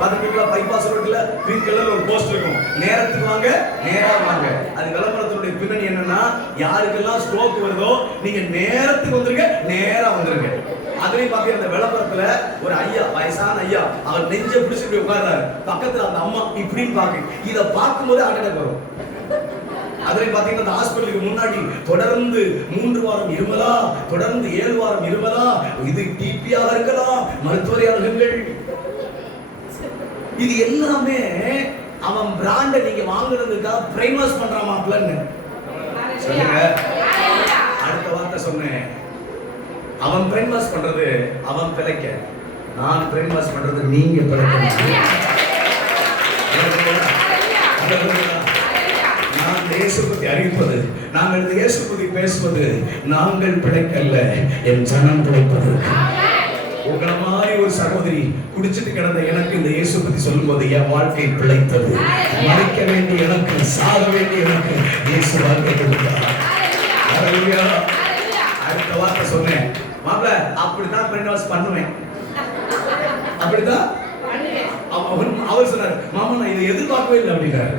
பாத்துக்கீங்களா? பைபாஸ் ரோட்ல கிரீன் கலர்ல ஒரு போஸ்ட் இருக்கும், நேரத்துக்கு வாங்க, நேரா வாங்க. அது விளம்பரத்தினுடைய பின்னணி என்னன்னா, யாருக்கெல்லாம் ஸ்ட்ரோக் வருதோ நீங்க நேரத்துக்கு வந்துருங்க, நேரா வந்துருங்க. அதுலயும் பாத்தீங்கன்னா அந்த விளம்பரத்துல ஒரு ஐயா, வயசான ஐயா, அவர் நெஞ்ச பிடிச்சு இப்படி உட்கார்றாரு, பக்கத்துல அந்த அம்மா இப்படின்னு பாக்கு. இத பார்க்கும்போது அடடக் வரும். அதுலயும் பாத்தீங்கன்னா அந்த ஹாஸ்பிட்டலுக்கு முன்னாடி தொடர்ந்து 3 வாரம் இருமலா, தொடர்ந்து 7 வாரம் இருமலா, இது டிபியாக இருக்கலாம், மருத்துவரை அணுகுங்கள். இது எல்லாமே அவன் பிராண்ட நீங்க வாங்குறதுக்காக பிரெயின் வாஷ் பண்றான் மாப்பிள்ளன்னு சொல்லுங்க. அடுத்த வார்த்தை சொன்னேன், அவன் பிரெயின் வாஷ் பண்றது அவன் பிழைக்க, நான் பிரெயின் வாஷ் பண்றது நீங்க பிழைக்க. நான் இயேசு பத்தி அறிவிப்பது, நாங்கள் இயேசு பத்தி பேசுவது, நாங்கள் பிழைக்கல்ல, என் ஜனம் பிழைப்பது. உங்களை மாதிரி ஒரு சகோதரி குடிச்சிட்டு கிடந்த எனக்கு இந்த இயேசு பத்தி சொல்லும்போது என் வாழ்க்கை பிழைத்தது. மறைக்க வேண்டிய எனக்கு, சாக வேண்டிய எனக்கு இயேசு வாழ்க்கை கொடுத்தார். அடுத்த வார்த்தை சொன்னேன், மாப்பிள்ள அப்படிதான் பிரெயின் வாஷ் பண்ணுவேன், அப்படிதான். அவர் சொன்னார், மாமா நான் இதை எதிர்பார்க்கவே இல்லை அப்படின்னாரு.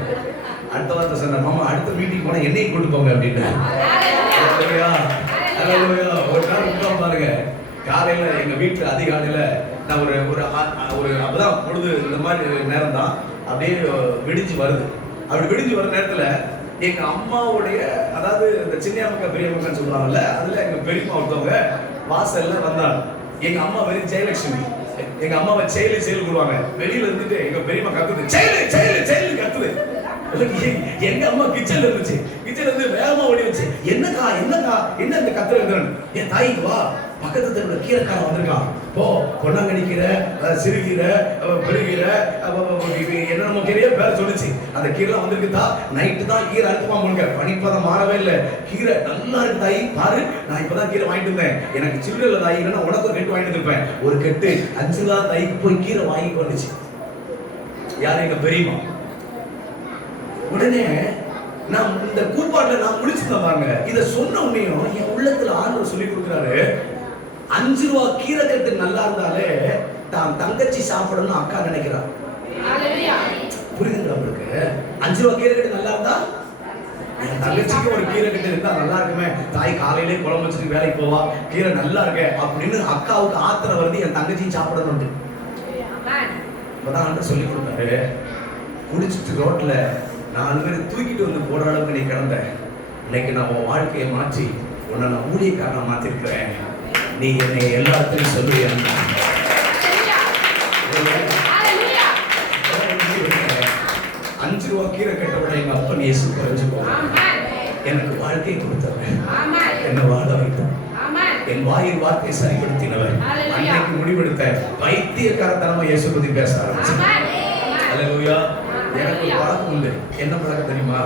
அடுத்த வார்த்தை சொன்னார், மாமா அடுத்த மீட்டிங் போனா என்னையும் கூட்டு போங்க அப்படின்னாரு. ஒரு நாள் பாருங்க, காலையில எங்க வீட்டுல அதிகாலையில நான் ஒரு அப்பதான் பொழுது இந்த மாதிரி நேரம் தான், அப்படியே விடிஞ்சு வருது. அப்படி விடிஞ்சு வர நேரத்துல எங்க அம்மாவுடைய, அதாவது இந்த சின்ன மக்கா பெரிய மக்கா சொல்றாங்கல்ல, அதுல எங்க பெரியம்மா ஒருத்தவங்க வாசல்ல வந்தாங்க. எங்க அம்மா வெறும் ஜெயலட்சுமி, எங்க அம்மாவை செயலு செயல் கூடுவாங்க. வெளியில இருந்துட்டு எங்க பெரியம்மா கத்துது, செயலு செயலு செயலு கத்துது. எங்க அம்மா கிச்சன்ல இருந்துச்சு, கிச்சன்ல இருந்து வேகமா ஓடி வச்சு, என்னக்கா என்னக்கா என்ன இந்த கத்துறது? என் தாய்க்கு வா, பக்கத்து தெருவில் கீரைக்காரன் வந்திருக்கான், போ பொன்னாங்கண்ணி கீரை, சிறுகீரை, பெருகீரை, என்னென்னமோ கீரையோ பேர சொல்லிச்சு. அந்த கீரைலாம் வந்திருக்குதா, நைட்டு தான் கீரை அறுத்துமா முழுங்க, பனிப்பதம் மாறவே இல்லை, கீரை நல்லா இருக்கு தாயி பாரு, நான் இப்பதான் கீரை வாங்கிட்டு இருந்தேன், எனக்கு சில்லறை தாயி இல்லைன்னா உனக்கு ஒரு கெட்டு வாங்கிட்டு இருப்பேன், ஒரு கெட்டு 5 ரூபா தாய்க்கு போய் கீரை வாங்கி வந்துச்சு. யாரு? எங்க பெரியம்மா. உடனே நான் இந்த கூப்பாட்டில் நான் முடிச்சுருந்தாங்க. இதை சொன்ன உடனேயும் என் உள்ளத்துல ஆண்டவர் சொல்லி கொடுக்குறாரு, 5 ரூபா கீரை கட்டு நல்லா இருந்தாலே தான் தங்கச்சி சாப்பிடணும்னு அக்கா நினைக்கிறான். புரியுதுங்களா உங்களுக்கு? 5 ரூபா கீரை கட்டு நல்லா இருந்தா என் தங்கச்சிக்கு ஒரு கீரை கட்டு இருந்தா நல்லா இருக்குமே, தாய் காலையிலே குழம்பு வச்சுட்டு வேலைக்கு போவா, கீரை நல்லா இருக்க அப்படின்னு அக்காவுக்கு ஆத்திரம் வருது, என் தங்கச்சியும் சாப்பிடணும். இப்பதான் ஆண்டவர் சொல்லி கொடுத்தாரு. குடிச்சிட்டு ரோட்ல 4 பேர் தூக்கிட்டு வந்து போடுற அளவுக்கு நீ கிடந்த, இன்னைக்கு நான் உன் வாழ்க்கையை மாற்றி உன்னை நான் ஊழியக்காரனா மாத்திருக்கிறேன், நீ என்னை எல்லாத்தையும் சொல்லுவேன். 5 ரூபா கீரை கட்டவிட எங்க அப்பன் இயேசு குறைஞ்சு போவான். எனக்கு வாழ்க்கை கொடுத்தவர், என்னை வாழ வைத்தார், என் வாயின் வார்த்தையை சரிப்படுத்தினவர், அன்னைக்கு முடிவெடுத்த பைத்தியக்காரத்தனமா இயேசு பத்தி பேச ஆரம்பிச்சேன். அல்லேலூயா. எனக்கு ஒரு பழக்கம் உண்டு. என்ன பழக்கம் தெரியுமா?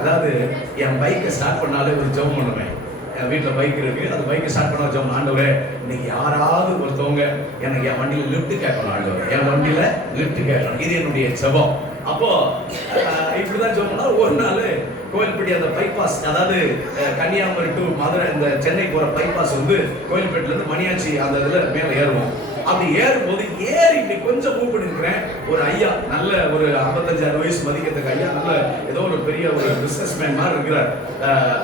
அதாவது என் பைக்கை ஸ்டார்ட் பண்ணாலே ஒரு ஜெபம் பண்ணுவேன். என் வீட்டில் பைக் இருக்கு, அந்த பைக்கை ஸ்டார்ட் பண்ண ஜெபம், ஆண்டவரே இன்னைக்கு யாராவது ஒருத்தவங்க எனக்கு என் வண்டியில் லிஃப்ட் கேட்கணும், ஆண்டவரே என் வண்டியில லிஃப்ட் கேட்கணும், இது என்னுடைய ஜெபம். அப்போ இப்படிதான் ஜெபம் பண்ணா ஒரு நாள் கோயில்பட்டி அந்த பைபாஸ், அதாவது கன்னியாகுமரி டு மதுரை இந்த சென்னை போற பைபாஸ் வந்து கோயில்பேட்டில இருந்து மணியாச்சி அந்த இதுல மேல ஏறுவோம். அப்படி ஏறும்போது ஏறி இப்படி கொஞ்சம் மூவ் பண்ணிருக்கிறேன். ஒரு ஐயா, நல்ல ஒரு 55-60 வயசு மதிக்கிறதுக்கு ஐயா, நல்ல ஏதோ ஒரு பெரிய ஒரு பிசினஸ் மேன் மாதிரி இருக்கிறார்,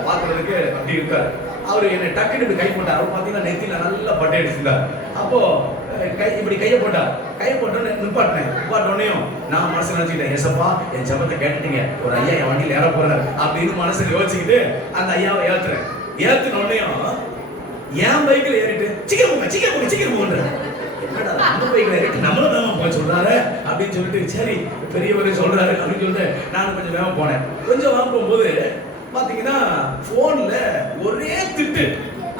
பார்க்கறதுக்கு அப்படி இருக்கார். அவர் என்னை டக்குன்னு கை போட்டார். அவர் பார்த்தீங்கன்னா நெத்தியில நல்லா பட்டை அடிச்சிருந்தார். அப்போ இப்படி கையை போட்டார். கையை போட்டோன்னு நிப்பாட்டினோடனையும் நான் மனசு நினைச்சுக்கிட்டேன், ஏசப்பா என் ஜெபத்தை கேட்டுட்டீங்க, ஒரு ஐயா என் வண்டியில் ஏற போறாரு அப்படின்னு மனசுல யோசிச்சுக்கிட்டு அந்த ஐயாவை ஏத்துறேன். ஏத்துனோடனையும் என் பைக்கில் ஏறிட்டு சீக்கிரம் போங்க அந்த பைக்கில் ஏறிட்டு நம்மளும் வேகமா போய் சொல்றாரு அப்படின்னு சொல்லிட்டு, சரி பெரியவரே சொல்றாரு அப்படின்னு சொல்லிட்டு நானும் கொஞ்சம் வேகமா போனேன். கொஞ்சம் வேகமா போகும்போது பாத்தீங்கன்னா போன்ல ஒரே திட்டு,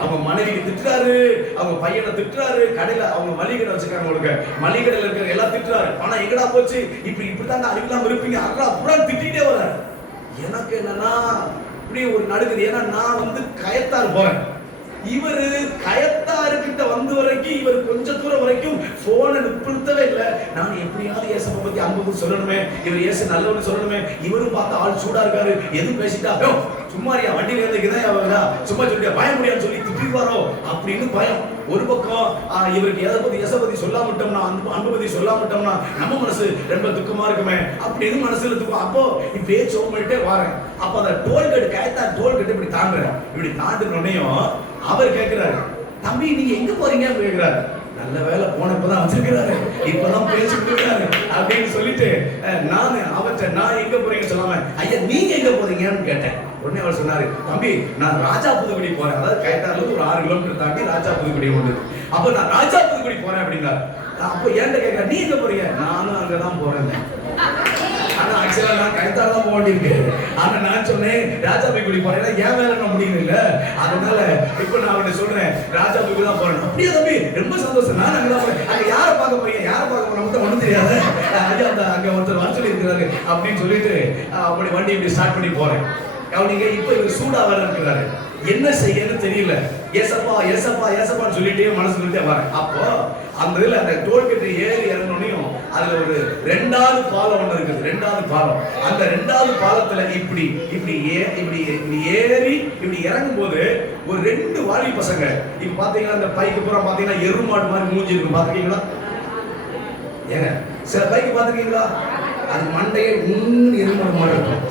அவங்க மனைவிக்கு திட்டுறாரு, அவங்க பையனை திட்டுறாரு, கடையில அவங்க மளிகை கடை வச்சிருக்காங்க, உங்களுக்கு மளிகை கடையில இருக்கிற எல்லாம் திட்டுறாரு, பணம் எங்கடா போச்சு, இப்படித்தான் அறிவிக்கலாம் இருப்பீங்க, அதெல்லாம் புறா திட்டிகிட்டே வர்றாரு. எனக்கு என்னன்னா இப்படி ஒரு நடுக்குது. ஏன்னா நான் வந்து கயத்தார் போறேன், இவரு கயத்தாருக்கிட்ட வந்து வரைக்கும் இவர் கொஞ்ச தூரம் வரைக்கும் போனை நிறுத்தவே இல்லை. நான் எப்படியாவது இயேசுவை பத்தி அன்பு சொல்லணுமே, இவர் இயேசு நல்லவன்னு சொல்லணுமே, இவரும் பார்த்து ஆள் சூடா இருக்காரு, எதுவும் பேசிட்டா சும்மாரியா வண்டியில இருந்துதான் சும்மா சொல்லியா பயம் முடியான்னு சொல்லி திட்டிடுவாரோ அப்படின்னு பயம். ஒரு பக்கம் இவருக்கு எதை பத்தி எசை பத்தி சொல்லாமட்டோம்னா, அன்பு பத்தி சொல்லாமட்டோம்னா நம்ம மனசு ரொம்ப துக்கமா இருக்குமே அப்படின்னு மனசுல துக்கம். அப்போ இப்படியே சோம்பிட்டே வாரேன். அப்ப அந்த டோல்கேட் கயத்தா டோல்கேட் இப்படி தாண்டுறேன். இப்படி தாண்டுனோடனையும் அவர் கேட்கிறாரு, தம்பி நீங்க எங்க போறீங்க கேட்கிறாரு. நல்ல வேலை போனப்பதான் வச்சிருக்கிறாரு, இப்பதான் பேசிட்டு இருக்காரு அப்படின்னு சொல்லிட்டு நான் எங்க போறீங்கன்னு சொல்லாம, ஐயா நீங்க எங்க போறீங்கன்னு கேட்டேன். உடனே அவர் சொன்னாரு, தம்பி நான் ராஜா புதுக்குடி போறேன், அதாவது கைத்தால இருந்து ஒரு 6 கிலோமீட்டர் தாண்டி ராஜா புதுக்குடி உண்டு, அப்ப நான் ராஜா புதுக்குடி போறேன் அப்படின்னா. அப்போ ஏன்ட கேட்க, நீ எங்க போறீங்க? நானும் அங்கதான் போறேன். ஆனா ஆக்சுவலா நான் கைத்தால தான் போட்டிருக்கு. ஆனா நான் சொன்னேன் ராஜா புதுக்குடி போறேன், ஏன் வேலை நான் முடியல, அதனால இப்ப நான் அவனை சொல்றேன் ராஜா புதுக்குடி தான் போறேன். அப்படியே தம்பி ரொம்ப சந்தோஷம், நான் அங்கதான் போறேன். அங்க யாரை பார்க்க போறீங்க? யாரை பார்க்க போறோம் மட்டும் ஒண்ணும் தெரியாது, ஐயா அங்க ஒருத்தர் வர சொல்லி இருக்கிறாரு அப்படின்னு சொல்லிட்டு அப்படி வண்டி இப்படி ஸ்டார்ட் பண்ணி போறேன். அவனிங்க இப்ப இவர் சூடா வர இருக்கிறாரு, என்ன செய்யன்னு தெரியல, ஏசப்பா ஏசப்பா ஏசப்பான்னு சொல்லிட்டே மனசு சொல்லிட்டே வரேன். அப்போ அந்த இதுல அந்த டோல்கேட் ஏறி இறங்கணும், அதுல ஒரு 2வது பாலம் ஒண்ணு இருக்குது, 2வது பாலம். அந்த 2வது பாலத்துல இப்படி இப்படி ஏறி இப்படி இறங்கும் போது ஒரு 2 வாலி பசங்க, இப்ப பாத்தீங்கன்னா அந்த பைக்கு பூரா பாத்தீங்கன்னா எருமாடு மாதிரி மூஞ்சி இருக்கும், பாத்துக்கீங்களா? ஏங்க சில பைக்கு பாத்துக்கீங்களா, அது மண்டையே எருமாடு மாதிரி இருக்கும்.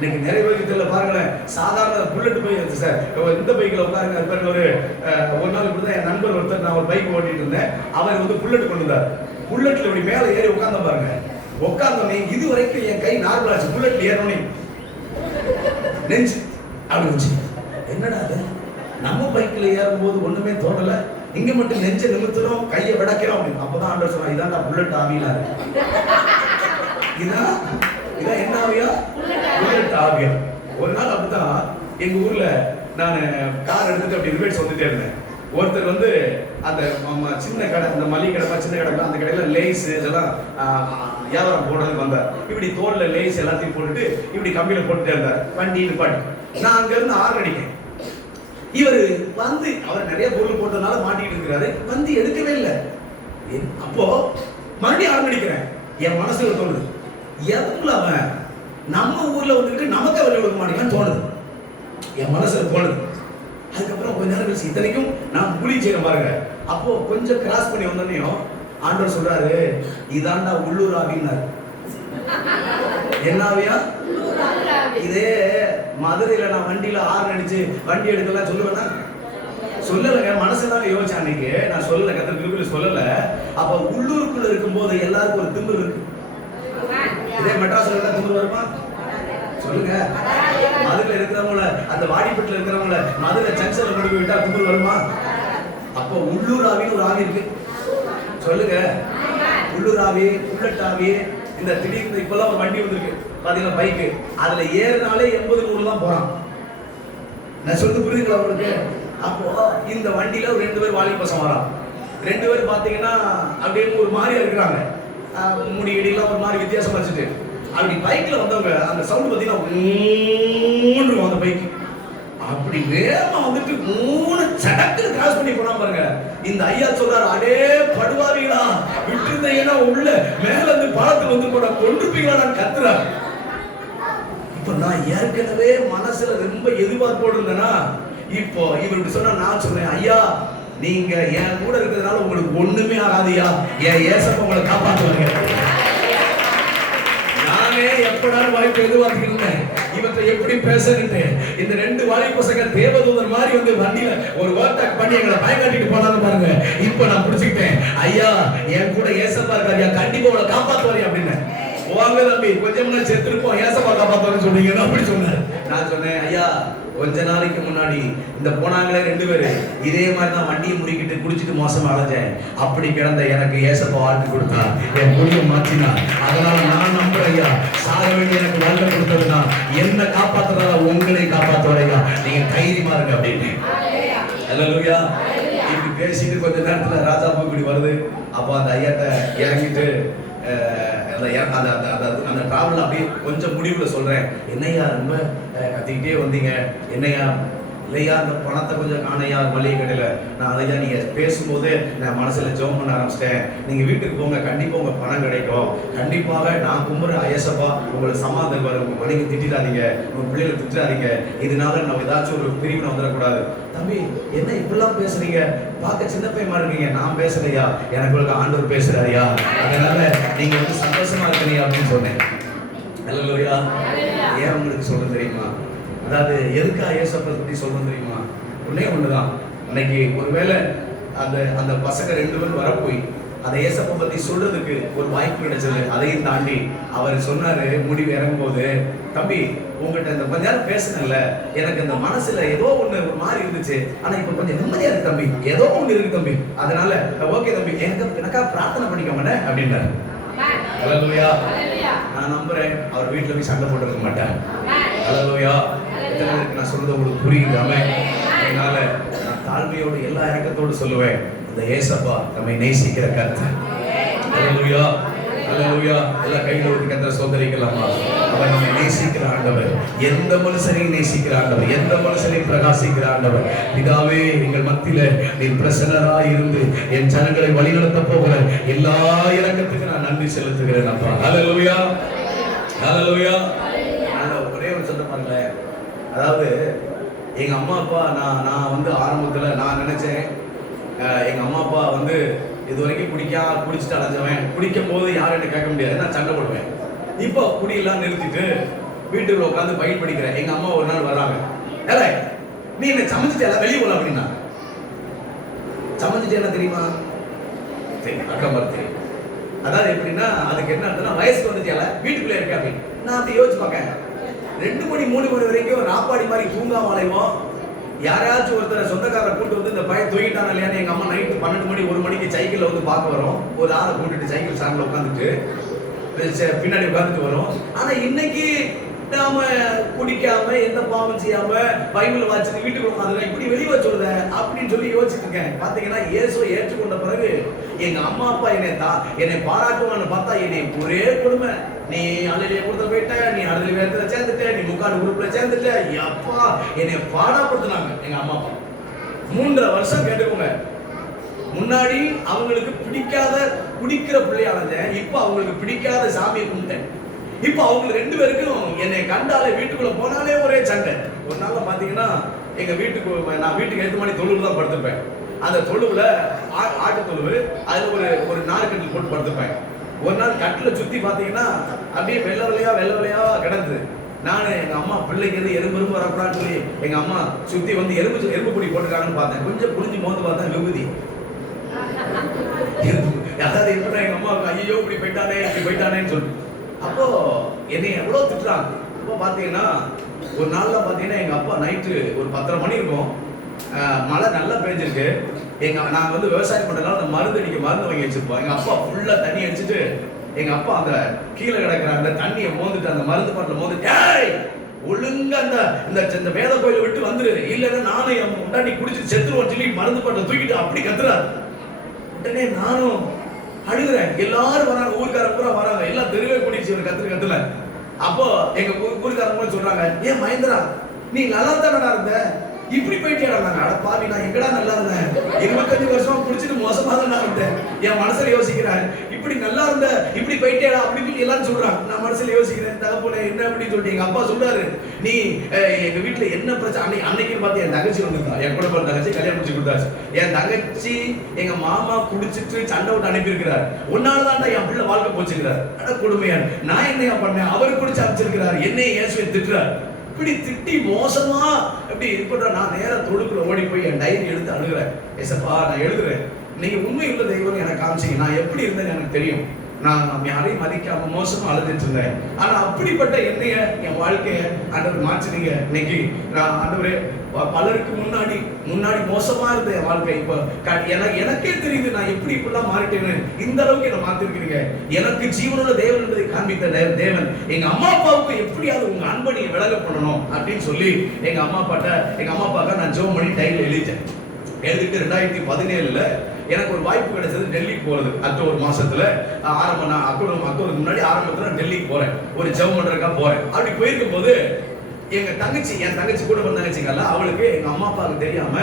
இன்னைக்கு நிறைய பேருக்கு தெரியல, பாருங்களேன், சாதாரண புல்லட் பைக் சார், இந்த பைக்கில் உட்காருங்க. அது பாருங்க, ஒரு நாள் இப்படிதான் என் நண்பர் ஒருத்தர், நான் ஒரு பைக் ஓட்டிட்டு இருந்தேன், அவர் வந்து புல்லட் கொண்டு வந்தார். புல்லட்ல இப்படி மேலே ஏறி உட்கார்ந்த பாருங்க, உட்கார்ந்தோடனே இது வரைக்கும் என் கை நார்மல் ஆச்சு, புல்லட்ல ஏறணும் நெஞ்சு அப்படி இருந்துச்சு. என்னடா அது, நம்ம பைக்கில் ஏறும்போது ஒண்ணுமே தோணல, இங்க மட்டும் நெஞ்ச நிமித்துறோம், கையை விடக்கிறோம் அப்படின்னு. அப்பதான் ஆண்டவர் சொன்னா, இதான்டா புல்லட் ஆவியினாரு. இதான் என்ன ஆவியா? புல்லட் ஆவியா. ஒரு நாள் அப்படிதான் எங்க ஊர்ல நான் கார் எடுத்துட்டு அப்படி ரிவேட்ஸ் வந்துட்டே இருந்தேன். ஒருத்தர் வந்து அந்த சின்ன கடை, அந்த மளிகை கடை, சின்ன கடை, அந்த கடையில லேஸ் இதெல்லாம் வியாபாரம் போடுறதுக்கு வந்தார். இப்படி தோல்ல லேஸ் எல்லாத்தையும் போட்டுட்டு இப்படி கம்பியில போட்டுட்டே இருந்தார். வண்டி நிப்பாட்டு. நான் அங்க இருந்து ஆறு அடிக்கேன். இவர் வந்து அவர் நிறைய பொருள் போட்டதுனால மாட்டிட்டு இருக்கிறாரு. வந்து எடுக்கவே இல்லை. அப்போ மறுபடியும் ஆறு அடிக்கிறேன். என் மனசுல தோணுது, எவ்வளவு அவன் நம்ம ஊர்ல வந்துட்டு நமக்கு அவர் கொடுக்க மாட்டேங்கன்னு தோணுது. என் மனசுல தோணுது. அதுக்கப்புறம் கொஞ்ச நேரம் கழிச்சு, இத்தனைக்கும் நான் புலி செய்யற பாருங்க. அப்போ கொஞ்சம் கிராஸ் பண்ணி வந்தோன்னையும் ஆண்டவர் சொல்றாரு, இதாண்டா உள்ளூர் ஆவின்னாரு. என்ன ஆவியா? இதே மதுரையில நான் வண்டியில ஆறு அடிச்சு வண்டி எடுக்கலாம் சொல்லுவேன்னா? சொல்லலைங்க. மனசுதான் யோசிச்சேன் அன்னைக்கு. நான் சொல்லல, கத்திர சொல்லல. அப்ப உள்ளூருக்குள்ள இருக்கும் போது எல்லாருக்கும் ஒரு திமிரு இருக்கு. இதே மெட்ராஸ்ல திமிரு வருமா? சொல்லுங்க. மதுரை இருக்கிறவங்கள, அந்த வாடிப்பட்டில இருக்கிறவங்கள மதுரை ஜங்ஷன்ல கொண்டு போய் விட்டா திமிரு வருமா? அப்போ உள்ளூர் ஆவின்னு ஒரு ஆவி இருக்கு. சொல்லுங்க. உள்ளூர் ஆவி, புல்லட் ஆவி. இந்த திடீர்னு இப்பெல்லாம் ஒரு வண்டி வந்திருக்கு பாத்தீங்கன்னா, பைக்கு. அதுல ஏறினாலே 80-100 தான் போறான். நான் சொல்றது புரியுதுங்களா உங்களுக்கு? அப்போ இந்த வண்டியில ஒரு 2 பேர் வாலிப பசங்க வரான். 2 பேர் பாத்தீங்கன்னா அப்படியே ஒரு மாதிரியா இருக்கிறாங்க. முடி இடையெல்லாம் ஒரு மாதிரி வித்தியாசம் வச்சுட்டு அப்படி பைக்ல வந்தவங்க அந்த சவுண்ட் பாத்தீங்கன்னா அந்த பைக் அப்படி வேகமா வந்துட்டு 3 சடக்கு கிராஸ் பண்ணி போனா பாருங்க. இந்த ஐயா சொல்றாரு, அடே படுவாரீங்களா, விட்டுருந்தீங்கன்னா உள்ள மேல இருந்து பாலத்துல வந்து போட கொண்டிருப்பீங்களா நான் கத்துறேன். இப்ப நான் ஏற்கனவே மனசுல ரொம்ப எதிர்பார்ப்போடு இருந்தேன்னா, இப்போ இவருக்கு சொன்னா நான் சொன்னேன், ஐயா நீங்க என் கூட இருக்கிறதுனால உங்களுக்கு ஒண்ணுமே ஆகாதியா, என் ஏசப்ப உங்களை காப்பாற்றுவாங்க. நானே எப்படாலும் வாய்ப்பு எதிர்பார்த்துக்கிட்டேன் இவற்றை எப்படி பேசுறது. இந்த 2 வாலிப பசங்க தேவதூதன் மாதிரி வந்து வண்டியில ஒரு ஓவர்டேக் பண்ணி எங்களை பயங்காட்டிட்டு போனாங்க பாருங்க. இப்ப நான் புடிச்சுக்கிட்டேன், ஐயா என் கூட ஏசப்பா இருக்காரியா, கண்டிப்பா உங்களை காப்பாற்றுவாரு அப்படின்னு. வாங்க தம்பி, கொஞ்சம் முன்னாடி செத்துருப்போம், ஏசப்பா காப்பாற்றுவாருன்னு சொன்னீங்க அப்படி சொன்னார். நான் சொன்னேன், ஐயா கொஞ்ச நாளைக்கு முன்னாடி இந்த போனாங்களே 2 பேரு இதே மாதிரி தான் வண்டியை முறிக்கிட்டு குடிச்சிட்டு மோசமா அலைஞ்சேன். அப்படி கிடந்த எனக்கு ஏசப்பா வாழ்த்து கொடுத்தா, என் முடிவை மாற்றினா. அதனால நான் நம்புறேன் ஐயா, சாக வேண்டிய எனக்கு வாழ்க்கை கொடுத்ததுன்னா என்ன காப்பாத்துறதா உங்களை காப்பாற்றுவாரையா, நீங்க தைரியமா இருங்க அப்படின்னு. அல்லேலூயா. இப்படி பேசிட்டு கொஞ்ச நேரத்துல ராஜா இப்படி வருது. அப்போ அந்த ஐயாட்ட இறங்கிட்டு அந்த டிராவல் அப்படியே கொஞ்சம் முடிவுல சொல்றேன், என்னையா ரொம்ப கத்திக்கிட்டே வந்தீங்க, என்னையா இல்லையா அந்த பணத்தை கொஞ்சம் காணையா மளிகை கடையில. நான் அதையா நீங்க பேசும்போது நான் மனசுல ஜெபம் பண்ண ஆரம்பிச்சிட்டேன். நீங்க வீட்டுக்கு போங்க, கண்டிப்பா உங்க பணம் கிடைக்கும். கண்டிப்பாக நான் கும்புற ஐயசப்பா உங்களுக்கு சமாதானம் தருவாரு. உங்க மனைவி திட்டாதீங்க, உங்க பிள்ளைகளை திட்டாதீங்க. இதனால நம்ம ஏதாச்சும் ஒரு பிரிவினை வந்துடக்கூடாது. தம்பி என்ன இப்பெல்லாம் பேசுறீங்க, பார்க்க சின்ன பையமா இருக்கீங்க. நான் பேசுறையா, எனக்கு ஆண்டவர் பேசுறாரியா, அதனால நீங்க வந்து சந்தோஷமா இருக்கிறீங்க அப்படின்னு சொன்னேன். அல்லேலூயா. ஏன் உங்களுக்கு சொல்ல தெரியுமா? அதாவது எதுக்கா ஏசப்பை பத்தி சொல்லணும் தெரியுமா? ஒன்னே ஒண்ணுதான். அன்னைக்கு ஒருவேளை அந்த பசங்க 2 பேரும் வரப்போய் அந்த ஏசப்பை பத்தி சொல்றதுக்கு ஒரு வாய்ப்பு கிடைச்சது. அதையும் தாண்டி அவர் சொன்னாரு முடிவு இறங்கும் போது, தம்பி உங்கள்கிட்ட இந்த கொஞ்ச நேரம் பேசுனேன்ல, எனக்கு இந்த மனசுல ஏதோ ஒண்ணு ஒரு மாதிரி இருந்துச்சு, ஆனா இப்ப கொஞ்சம் நிம்மதியா இருக்கு தம்பி, ஏதோ ஒண்ணு இருக்கு தம்பி, அதனால ஓகே தம்பி எனக்கா பிரார்த்தனை பண்ணிக்கோங்க அப்படின்னாரு. அல்லேலூயா. நான் நம்புறேன் அவர் வீட்டுல போய் சண்டை போட்டுருக்க மாட்டேன். அல்லேலூயா. நான் சொல்றது உங்களுக்கு புரியுதாம? அதனால நான் தாழ்மையோடு எல்லா இறக்கத்தோடு சொல்லுவேன், இந்த ஏசப்பா நம்மை நேசிக்கிற கர்த்தர். அல்லேலூயா. அல்லேலூயா. எல்லா கையில ஒரு கர்த்தரை சோதரிக்கலாமா? அவர் நம்மை நேசிக்கிற ஆண்டவர், எந்த மனுஷனையும் நேசிக்கிற ஆண்டவர், எந்த மனுஷனையும் பிரகாசிக்கிற ஆண்டவர். பிதாவே எங்கள் மத்தியில நீ பிரசன்னராய் இருந்து என் ஜனங்களை வழிநடத்த போகிற எல்லா இறக்கத்துக்கு நான் நன்றி செலுத்துகிறேன் அப்பா. அல்லேலூயா. அல்லேலூயா. ஒரே ஒரு சொல்ல பாருங்களேன். அதாவது எங்க அம்மா அப்பா நான் வந்து ஆரம்பத்துல நான் நினைச்சேன், எங்க அம்மா அப்பா வந்து இது வரைக்கும் குடிச்சிட்டு அலைஞ்சவன், குடிக்கும் போது யாரும் கேட்க முடியாது, நான் சண்டை போடுவேன். இப்போ குடியெல்லாம் நிறுத்திட்டு வீட்டுக்குள்ள உட்காந்து பயிர் படிக்கிறேன். எங்க அம்மா ஒரு நாள் வர்றாங்க, ஏலே நீ என்ன சமைச்சிட்டே வெளியே போல அப்படின்னா. சமைச்சிட்டு என்ன தெரியுமா? தெரியும், அக்கம்பரம் தெரியும். அதாவது எப்படின்னா அதுக்கு என்ன அர்த்தம்னா வயசுக்கு வந்துட்டியால வீட்டுக்குள்ளே இருக்க அப்படின்னு. நான் அப்படி யோசிச்சு பார்க்கேன். 2 மணி 3 மணி வரைக்கும் ராப்பாடி மாதிரி தூங்காம அலைவோம். யாராச்சும் ஒருத்தர் சொந்தக்காரரை கூட்டு வந்து இந்த பையன் தூக்கிட்டான இல்லையான்னு எங்க அம்மா நைட்டு 12 மணி 1 மணிக்கு சைக்கிள்ல வந்து பார்க்க வரோம். ஒரு ஆளை கூட்டிட்டு சைக்கிள் ஸ்டாண்ட்ல உட்காந்துட்டு பின்னாடி உட்காந்துட்டு வரும். ஆனா இன்னைக்கு நாம குடிக்காம எந்த பாவம் செய்யாம பைபிள் வாசிச்சு வீட்டுக்கு உட்காந்து இப்படி வெளியே சொல்லுத அப்படின்னு சொல்லி யோசிச்சுட்டு இருக்கேன். பாத்தீங்கன்னா இயேசுவை ஏற்றுக்கொண்ட பிறகு எங்க அம்மா அப்பா என்னை பாராட்டுவான்னு பார்த்தா என்னை ஒரே கொடுமை. நீ அழுதிய கொடுத்த போயிட்ட, நீ அழுதிய வேதத்துல சேர்ந்துட்ட, நீ முக்காடு குரூப்ல சேர்ந்துட்ட, அப்பா என்னை பாடாப்படுத்தினாங்க எங்க அம்மா அப்பா. 3.5 வருஷம் கேட்டுக்கோங்க. முன்னாடி அவங்களுக்கு பிடிக்காத குடிக்கிற பிள்ளையானத இப்ப அவங்களுக்கு பிடிக்காத சாமியை கும்பிட்டேன். இப்ப அவங்க 2 பேருக்கும் என்னை கண்டாலே வீட்டுக்குள்ள போனாலே ஒரே சண்டை. ஒரு நாள் பாத்தீங்கன்னா எங்க நான் வீட்டுக்கு 8 மணி தொழுவு தான் படுத்துப்பேன். அந்த தொழுவுல ஆட்டு தொழுவு, அதுல ஒரு நார்கட்டில் போட்டு படுத்துப்பேன். ஒரு நாள் கட்டில சுத்தி பாத்தீங்கன்னா அப்படியே வெள்ளை வெள்ளையா கிடந்து நான் எங்க அம்மா பிள்ளைக்கு எறும்பு வரக்கூடாதுன்னு சொல்லி எங்க அம்மா சுத்தி வந்து எறும்பு பொடி போட்டுருக்காங்கன்னு பார்த்தேன். கொஞ்சம் புரிஞ்சு மோந்து பார்த்தேன் விபூதி. அதாவது எப்படின்னா எங்க அம்மாவுக்கு ஐயோ இப்படி போயிட்டானேன்னு சொல்லி அப்போ என்னை எவ்வளவு திட்டுறாங்க. அப்போ பாத்தீங்கன்னா ஒரு நாள்ல பாத்தீங்கன்னா எங்க அப்பா நைட்டு ஒரு 10:30 மணி இருக்கும், மழை நல்லா பெஞ்சிருக்கு. நாங்க வந்து விவசாயம் பண்றதுனால அந்த மருந்து வாங்கி வச்சிருப்போம். எங்க அப்பா ஃபுல்லா தண்ணி அடிச்சுட்டு எங்க அப்பா அந்த கீழே கிடக்குற அந்த தண்ணியை மோந்துட்டு அந்த மருந்து பாட்டில மோந்துட்டு ஒழுங்கா இந்த வேத கோயிலை விட்டு வந்துரு, இல்லைன்னா நானும் என் முன்னாடி குடிச்சு செத்துருவோம் சொல்லி மருந்து பாட்டில தூக்கிட்டு அப்படி கத்துறாரு. உடனே நானும் அழுகுறேன். எல்லாரும் வராங்க, ஊருக்காரங்க பூரா வராங்க, எல்லாம் தெருவே கூடிச்சு ஒரு கத்துல. அப்போ எங்க ஊருக்காரங்க சொல்றாங்க, ஏன் மகேந்திரா நீ நல்லா தானடா இருந்த, இப்படி போயிட்டேடா. நாங்க அட பாவி, நான் எங்கடா நல்லா இருந்தேன், 25 வருஷமா குடிச்சிட்டு மோசமா தான் இருந்தேன். என் மனசுல யோசிக்கிறேன், இப்படி நல்லா இருந்த இப்படி போயிட்டேடா அப்படின்னு சொல்லி எல்லாரும் சொல்றாங்க. நான் மனசுல யோசிக்கிறேன், தகப்பனே என்ன அப்படின்னு சொல்லிட்டு எங்க அப்பா சொல்றாரு, நீ எங்க வீட்டுல என்ன பிரச்சனை அன்னைக்கு பார்த்து என் தங்கச்சி வந்திருந்தா, என் கூட பிறந்த தங்கச்சி கல்யாணம் முடிச்சு கொடுத்தாச்சு. என் தங்கச்சி எங்க மாமா குடிச்சிட்டு சண்டை விட்டு அனுப்பி இருக்கிறார். ஒன்னாலதான் என் பிள்ளை வாழ்க்கை போச்சுக்கிறார். அட கொடுமையா, நான் என்னையா பண்ணேன், அவர் குடிச்சு அனுப்பிச்சிருக்கிறார், என்னைய இயேசுவை திட்டுறார். இப்படி திட்டி மோசமா இப்படி இருப்பா. நான் நேரம் தொழுக்குள்ள ஓடி போய் என் டைரி எடுத்து அழுகிறேன். ஏசப்பா நான் எழுதுறேன், நீங்க உண்மை உள்ள தெய்வம் எனக்கு காமிச்சிங்க, நான் எப்படி இருந்தேன்னு எனக்கு தெரியும், நான் யாரையும் மதிக்காம மோசமா அழுதுட்டு இருந்தேன். ஆனா அப்படிப்பட்ட என்னைய என் வாழ்க்கைய ஆண்டவர் மாற்றினீங்க. இன்னைக்கு நான் ஆண்டவரே பலருக்கு முன்னாடி மோசமா இருந்த என் வாழ்க்கை இப்போ எனக்கே தெரியுது நான் எப்படி இப்படிலாம் மாறிட்டேன்னு. இந்த அளவுக்கு என்ன மாத்திருக்கிறீங்க. எனக்கு ஜீவனுள்ள தேவன் என்பதை காண்பித்த தேவன் எங்க அம்மா அப்பாவுக்கு எப்படியாவது உங்க அன்பை நீங்க விலக பண்ணணும் அப்படின்னு சொல்லி எங்க அம்மா அப்பாக்க நான் ஜெபம் பண்ணி டைரியில எழுதிட்டு 2017 எனக்கு ஒரு வாய்ப்பு கிடைச்சது டெல்லிக்கு போறது. அக்டோபர் மாசத்துல அக்டோபருக்கு முன்னாடி ஆரம்பத்துல டெல்லிக்கு போறேன், ஒரு ஜெபம் பண்றதுக்காக போறேன். அப்படி போயிருக்கும் போது என் தங்கச்சி கூட பிறந்த தங்கச்சிக்கல்ல, அவளுக்கு எங்க அம்மா அப்பாவுக்கு தெரியாம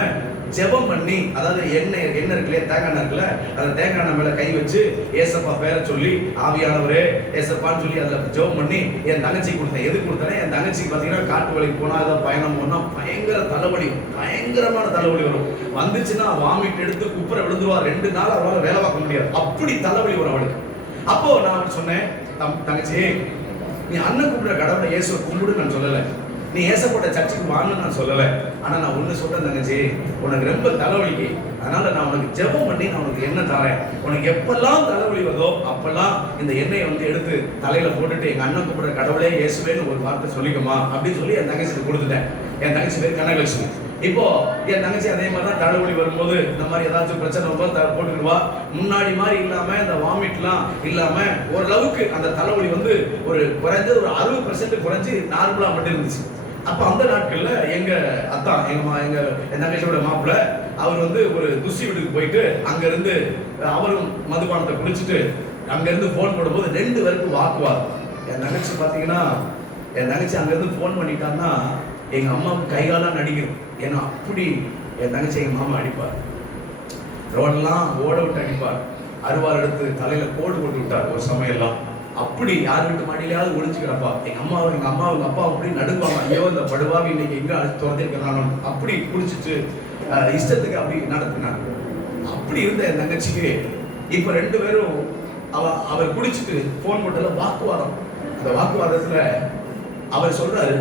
ஜெபம் பண்ணி, அதாவது எண்ணெய் இருக்குல்ல, தேங்காய் இருக்குல்ல, அந்த தேங்காய் மேல கை வச்சு ஏசப்பா பேரை சொல்லி ஆவியானவரே ஏசப்பான்னு சொல்லி அதுல ஜெபம் பண்ணி என் தங்கச்சி கொடுத்தேன். எது கொடுத்தேன், என் தங்கச்சிக்கு பாத்தீங்கன்னா காட்டு வழிக்கு போனா ஏதாவது பயணம் போனா பயங்கரமான தலைவலி வரும். வந்துச்சுன்னா வாமிட் எடுத்து குப்புற விழுந்துருவா. 2 நாள் அவளால் வேலை பார்க்க முடியாது, அப்படி தலைவலி வரும் அவளுக்கு. அப்போ நான் சொன்னேன், தங்கச்சி நீ அண்ணன் கூப்பிடுற கடவுளை இயேசுவை கும்பிடு நான் சொல்லலை, நீ ஏசப்பட்ட சர்ச்சுக்கு வாங்கன்னு நான் சொல்லலை. ஆனா நான் ஒண்ணு சொல்றேன் தங்கச்சி, உனக்கு ரொம்ப தலைவலிக்கு, அதனால நான் உனக்கு ஜெபம் பண்ணி நான் உனக்கு எண்ணெய் தரேன். உனக்கு எப்பெல்லாம் தலைவலி வருதோ அப்பெல்லாம் இந்த எண்ணெயை வந்து எடுத்து தலையில போட்டுட்டு எங்க அண்ணன் கூப்பிடுற கடவுளே இயேசுவேன்னு ஒரு வார்த்தை சொல்லிக்குமா அப்படின்னு சொல்லி என் தங்கச்சிக்கு கொடுத்துட்டேன். என் தங்கச்சி பேர் கனகலட்சுமி. இப்போ என் தங்கச்சி அதே மாதிரி தான் தலைவலி வரும்போது இந்த மாதிரி ஏதாச்சும் பிரச்சனை வரும்போது போட்டுக்கிடுவா. முன்னாடி மாதிரி இல்லாம இந்த வாமிட்லாம் இல்லாம ஓரளவுக்கு அந்த தலைவலி வந்து ஒரு குறைஞ்சது ஒரு 60% குறைஞ்சு நார்மலா மட்டும் இருந்துச்சு. அப்ப அந்த நாட்கள்ல எங்க அத்தான் என் தங்கச்சியோட மாப்பிள்ள அவர் வந்து ஒரு துசி வீட்டுக்கு போயிட்டு அங்க இருந்து அவரும் மதுபானத்தை குடிச்சிட்டு அங்க இருந்து போன் போடும்போது 2 பேருக்கு வாக்குவாதம். என் தங்கச்சி பாத்தீங்கன்னா அங்க இருந்து போன் பண்ணிட்டான்னா எங்க அம்மாவுக்கு கைகாலாம் நடிக்கும். ஏன்னா அப்படி என் தங்கச்சி எங்க மாமா அடிப்பார், ரோடெல்லாம் ஓட விட்டு அடிப்பார், அருவாள் எடுத்து தலையில கோடு போட்டு விட்டார் ஒரு சமையல்லாம். அப்படி யார் வீட்டு மாடியிலாவது ஒளிஞ்சு கிடப்பா. எங்க அம்மா அப்பா அப்படி நடுவாங்க, ஐயோ இந்த படுவாவி இன்னைக்கு எங்க துறந்திருக்கிறானோ அப்படி குடிச்சிட்டு இஷ்டத்துக்கு அப்படி நடத்தினாங்க. அப்படி இருந்த என் தங்கச்சிக்கு இப்ப 2 பேரும் அவர் குடிச்சிட்டு போன் போட்டல வாக்குவாதம். அந்த வாக்குவாதத்துல அவர் சொல்றாரு,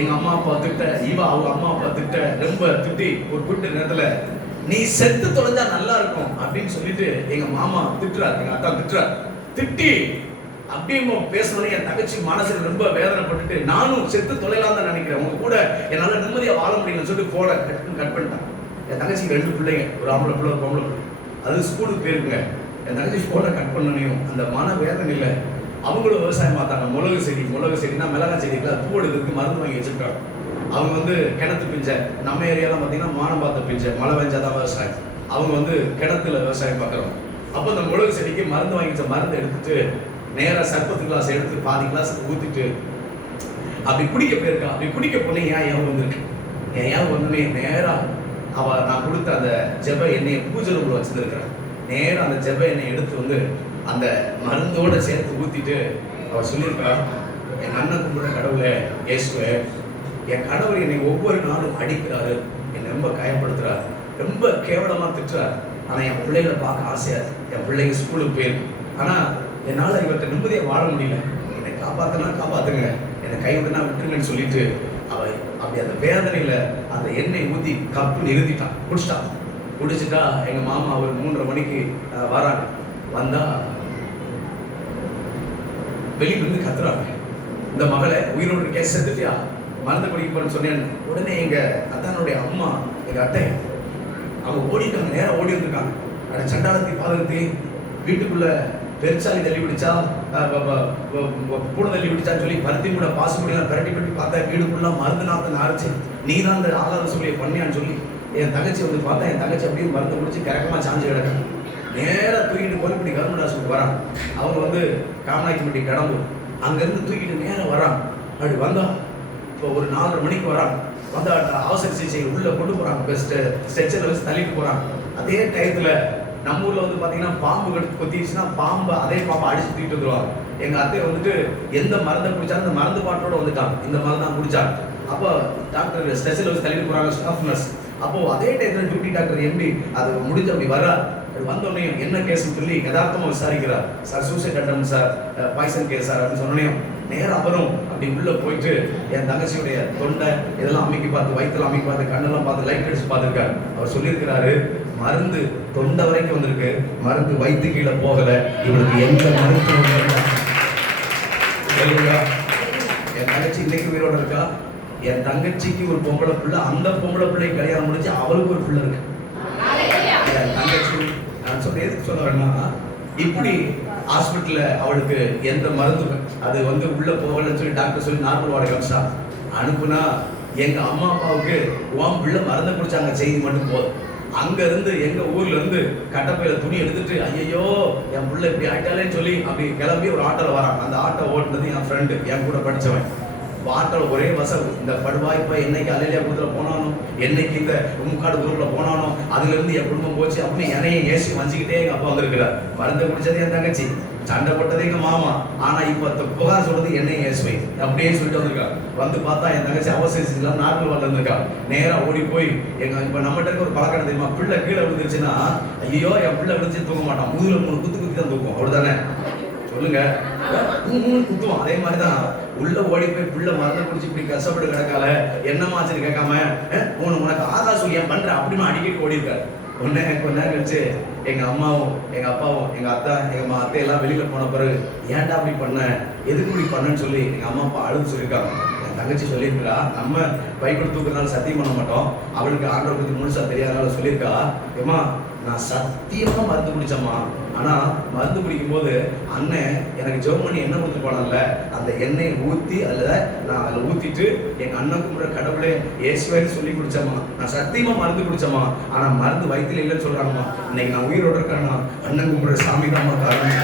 எங்க அம்மா அப்பா திட்ட அவங்க அம்மா அப்பா திட்ட ரொம்ப திட்டி ஒரு குறிப்பிட்ட நேரத்துல நீ செத்து தொலைஞ்சா நல்லா இருக்கும் அப்படின்னு சொல்லிட்டு எங்க மாமா திட்டுறாரு, எங்க அத்தா திட்டுறாரு. திட்டி அப்படியே பேசணும்னு என் தங்கச்சி மனசுல ரொம்ப வேதனைப்பட்டுட்டு நானும் செத்து தொலைலாம் தான் நினைக்கிறேன், உங்க கூட என்னால நிம்மதியா வாழ முடியலன்னு சொல்லிட்டு போன கட் பண்ணிட்டான். என் தங்கச்சிக்கு 2 பிள்ளைங்க, ஒரு ஆம்பளை பிள்ளை ஒரு பொம்பளை பிள்ளை. அது ஸ்கூலுக்கு போயிருக்குங்க. என் தங்கச்சி போன கட் பண்ணனையும் அந்த மன வேதனை இல்லை. அவங்களும் விவசாயம் பார்த்தாங்க. மிளகு செடினா மிளகாய் செடிக்குல பூ எடுக்கிறதுக்கு மருந்து வாங்கி வச்சிருக்காங்க. அவங்க கிணத்து பிஞ்சை, நம்ம ஏரியாலாம் பார்த்தீங்கன்னா மானம் பார்த்த பிஞ்சை, மழை பெஞ்சாதான் விவசாயம். அவங்க கிணத்துல விவசாயம் பார்க்குறோம். அப்போ அந்த மிளகு செடிக்கு மருந்து வாங்கி வச்ச மருந்து எடுத்துட்டு நேராக சர்பத்து கிளாஸ் எடுத்து பாதி கிளாஸ் ஊற்றிட்டு அப்படி குடிக்க போயிருக்கா. அப்படி குடிக்க போனே ஏன் வந்திருக்கு. ஏன் வந்தோடனே நேராக நான் கொடுத்த அந்த ஜெப எண்ணெயை பூஜை ரூமில் வச்சுருக்கிறேன். நேராக அந்த ஜெப எண்ணெயை எடுத்து அந்த மருந்தோட சேர்த்து ஊற்றிட்டு அவர் சொல்லியிருக்கா, என் அண்ணன் கும்பிட கடவுளை இயேசுவே, என் கணவர் என்னை ஒவ்வொரு நாளும் அடிக்கிறாரு, என்னை ரொம்ப காயப்படுத்துறாரு, ரொம்ப கேவலமாக திட்டுறாரு. ஆனால் என் பிள்ளைகளை பார்க்க ஆசையாது. என் பிள்ளைங்க ஸ்கூலுக்கு போயிருக்கு. ஆனால் என்னால் இவர்கிட்ட நிம்மதியாக வாழ முடியல. என்னை காப்பாற்றுங்க, என்னை கைவிடனா விட்டுருங்கன்னு சொல்லிட்டு அவள் அப்படி அந்த வேதனையில் அந்த எண்ணெய் ஊற்றி கப்பு நிறுத்திட்டான். குடிச்சிட்டா எங்கள் மாமா அவர் 3:30 மணிக்கு வராங்க. வந்தால் வெளியிலிருந்து கத்துறாங்க, இந்த மகளை உயிரோடு இருக்கே, செத்துட்டியா, மருந்து குடிக்க போறேன்னு சொன்னேன். உடனே எங்கள் அத்தானுடைய அம்மா, எங்கள் அத்தை, அவங்க ஓடிட்டாங்க. நேரம் ஓடி வந்துருக்காங்க. அந்த சண்டாளத்தை பாதகத்தை வீட்டுக்குள்ள பெருச்சாலி தள்ளி பிடிச்சா, பூனை தள்ளி பிடிச்சான்னு சொல்லி பருத்தி கூட பாசு முடியலாம் பிரட்டி பார்த்தா வீடுக்குள்ள மருந்து நாற்று நாரிச்சு, நீ தான் அந்த ஆகாத சொல்லியை பண்ணியான்னு சொல்லி என் தங்கச்சி பார்த்தா என் தங்கச்சி அப்படியே மருந்து குடிச்சு கரக்கமாக சாஞ்சு கிடக்காங்க. நேராக தூக்கிட்டு கோழிப்பட்டி கவர்மெண்ட் ஹாஸ்பிட்டல் வரான். அவங்க காமநாயக்கம்பட்டி கடம்பு, அங்கேருந்து தூக்கிட்டு நேரம் வரான். அப்படி வந்தா இப்போ ஒரு 4:30 மணிக்கு வரான். வந்தா அவசர சிகிச்சை உள்ளே கொண்டு போகிறாங்க. ஸ்ட்ரெச்சரில் வச்சு தள்ளிட்டு போகிறாங்க. அதே டயத்தில் நம்ம ஊரில் பார்த்தீங்கன்னா பாம்பு கொத்திடுச்சுன்னா அதே பாம்பை அடிச்சு தூக்கிட்டு வந்துடுவாங்க. எங்கள் அத்தை எந்த மருந்தை குடிச்சாலும் அந்த மருந்து பாட்டோட வந்துட்டாங்க. இந்த மருந்து தான் குடிச்சாங்க. அப்போ டாக்டர் ஸ்ட்ரெச்சரில் வச்சு தள்ளிட்டு போகிறாங்க ஸ்டாஃப் நர்ஸ். அப்போது அதே டயத்தில் டியூட்டி டாக்டர் எம்பி அது முடிஞ்சு அப்படி வர்றார். வந்தோடனே என்ன கேஸ்ன்னு சொல்லி யதார்த்தமாக விசாரிக்கிறார். சார் சூசைட் அட்டம் சார், பாய்சன் கேஸ் சார் அப்படின்னு சொன்னோடனே நேரம் அவரும் அப்படி உள்ளே போயிட்டு என் தங்கச்சியுடைய தொண்டை இதெல்லாம் அமைக்கி பார்த்து, வயிற்றுலாம் அமைக்கி பார்த்து, கண்ணெல்லாம் பார்த்து, லைட் அடிச்சு பார்த்துருக்காரு. அவர் சொல்லியிருக்கிறாரு, மருந்து தொண்டை வரைக்கும் வந்திருக்கு, மருந்து வயிற்று கீழே போகலை, இவருக்கு எந்த மருத்துவம். என் தங்கச்சி இன்னைக்கு உயிரோட இருக்கா. என் தங்கச்சிக்கு ஒரு பொம்பளை பிள்ளை, அந்த பொம்பளை பிள்ளை கல்யாணம் முடிஞ்சு அவருக்கு ஒரு பிள்ளை இருக்கு. என் தங்கச்சி நான் சொல்ல எதுக்கு சொல்ல வேணா, இப்படி ஹாஸ்பிட்டல்ல அவளுக்கு எந்த மருந்து அது உள்ள போகலன்னு சொல்லி டாக்டர் சொல்லி நார்மல் வார்டு கமிச்சா அனுப்புனா, எங்க அம்மா அப்பாவுக்கு உன் பிள்ளை மருந்து குடிச்சாங்க செய்தி மட்டும் போதும். அங்க இருந்து எங்க ஊர்ல இருந்து கட்டப்பையில துணி எடுத்துட்டு, ஐயோ என் பிள்ளை இப்படி ஆயிட்டாலேன்னு சொல்லி அப்படி கிளம்பி ஒரு ஆட்டோல வரான். அந்த ஆட்டோ ஓட்டுனது என் ஃப்ரெண்டு, என் கூட படிச்சவன். ஆட்டோல ஒரே வசம், இந்த படுவாய்ப்பா என்னைக்கு அலையிலியா குரூப்ல போனானோ, என்னைக்கு இந்த உம்காடு குரூப்ல போனானோ, அதுல இருந்து என் குடும்பம் போச்சு அப்படின்னு என்னையும் ஏசி வஞ்சிக்கிட்டே எங்க அப்பா வந்திருக்கிறார். மருந்து குடிச்சது என் தங்கச்சி, சண்டை போட்டது எங்க மாமா, ஆனா இப்ப புகார் சொல்றது என்னையும் ஏசுவை அப்படியே சொல்லிட்டு வந்திருக்கா. பார்த்தா என் தங்கச்சி அவசரம் நார்மல் வார்டில் இருந்திருக்கா. நேரா ஓடி போய் இப்ப நம்மகிட்ட இருக்க ஒரு பழக்கம் தெரியுமா, பிள்ளை கீழே விழுந்துருச்சுன்னா ஐயோ என் பிள்ளை விழுந்துச்சு தூக்க மாட்டான், முதுகுல 3 குத்து தான் தூக்கும். அப்படிதானே சொல்லுங்க, குத்துவோம். அதே மாதிரிதான் உள்ள ஓடி போய் பிள்ளை மருந்து குடிச்சு இப்படி கஷ்டப்பட்டு கிடக்கால, என்னமாச்சுன்னு கேட்காம உனக்கு ஆகாசம் ஏன் பண்ற அப்படின்னு அடிக்கடி ஓடி இருக்காரு. கொஞ்ச நேரம் கழிச்சு எங்க அம்மாவும் எங்க அப்பாவும் எங்க எங்க அத்தை எல்லாம் வெளியில போன பிறகு ஏன்டா அப்படி பண்ண, எதுக்கு இப்படி பண்ணன்னு சொல்லி எங்க அம்மா அப்பா அழுது சொல்லியிருக்காங்க. என் தங்கச்சி சொல்லியிருக்கா, நம்ம பைபிள் தூக்குறதுனால சத்தியம் பண்ண மாட்டோம், அவளுக்கு ஆண்டவரை பத்தி முழுசா தெரியாதனால சொல்லியிருக்கா, ஏமா நான் சத்தியமா மருந்து குடிச்சம்மா, ஆனா மருந்து குடிக்கும் போது அண்ணன் எனக்கு ஜெபம் பண்ணி எண்ணெய் கொடுத்து போனால, அந்த எண்ணெயை ஊற்றி அதில் ஊற்றிட்டு எங்க அண்ணன் கும்பிட்ற கடவுளே இயேசுவேன்னு சொல்லி குடிச்சம்மா, நான் சத்தியமா மருந்து குடிச்சம்மா, ஆனா மருந்து வயிற்றுல இல்லைன்னு சொல்றாங்கம்மா, இன்னைக்கு நான் உயிரோட இருக்கேன்னா அண்ணன் கும்பிட்ற சாமி தாம்மா காரணம்.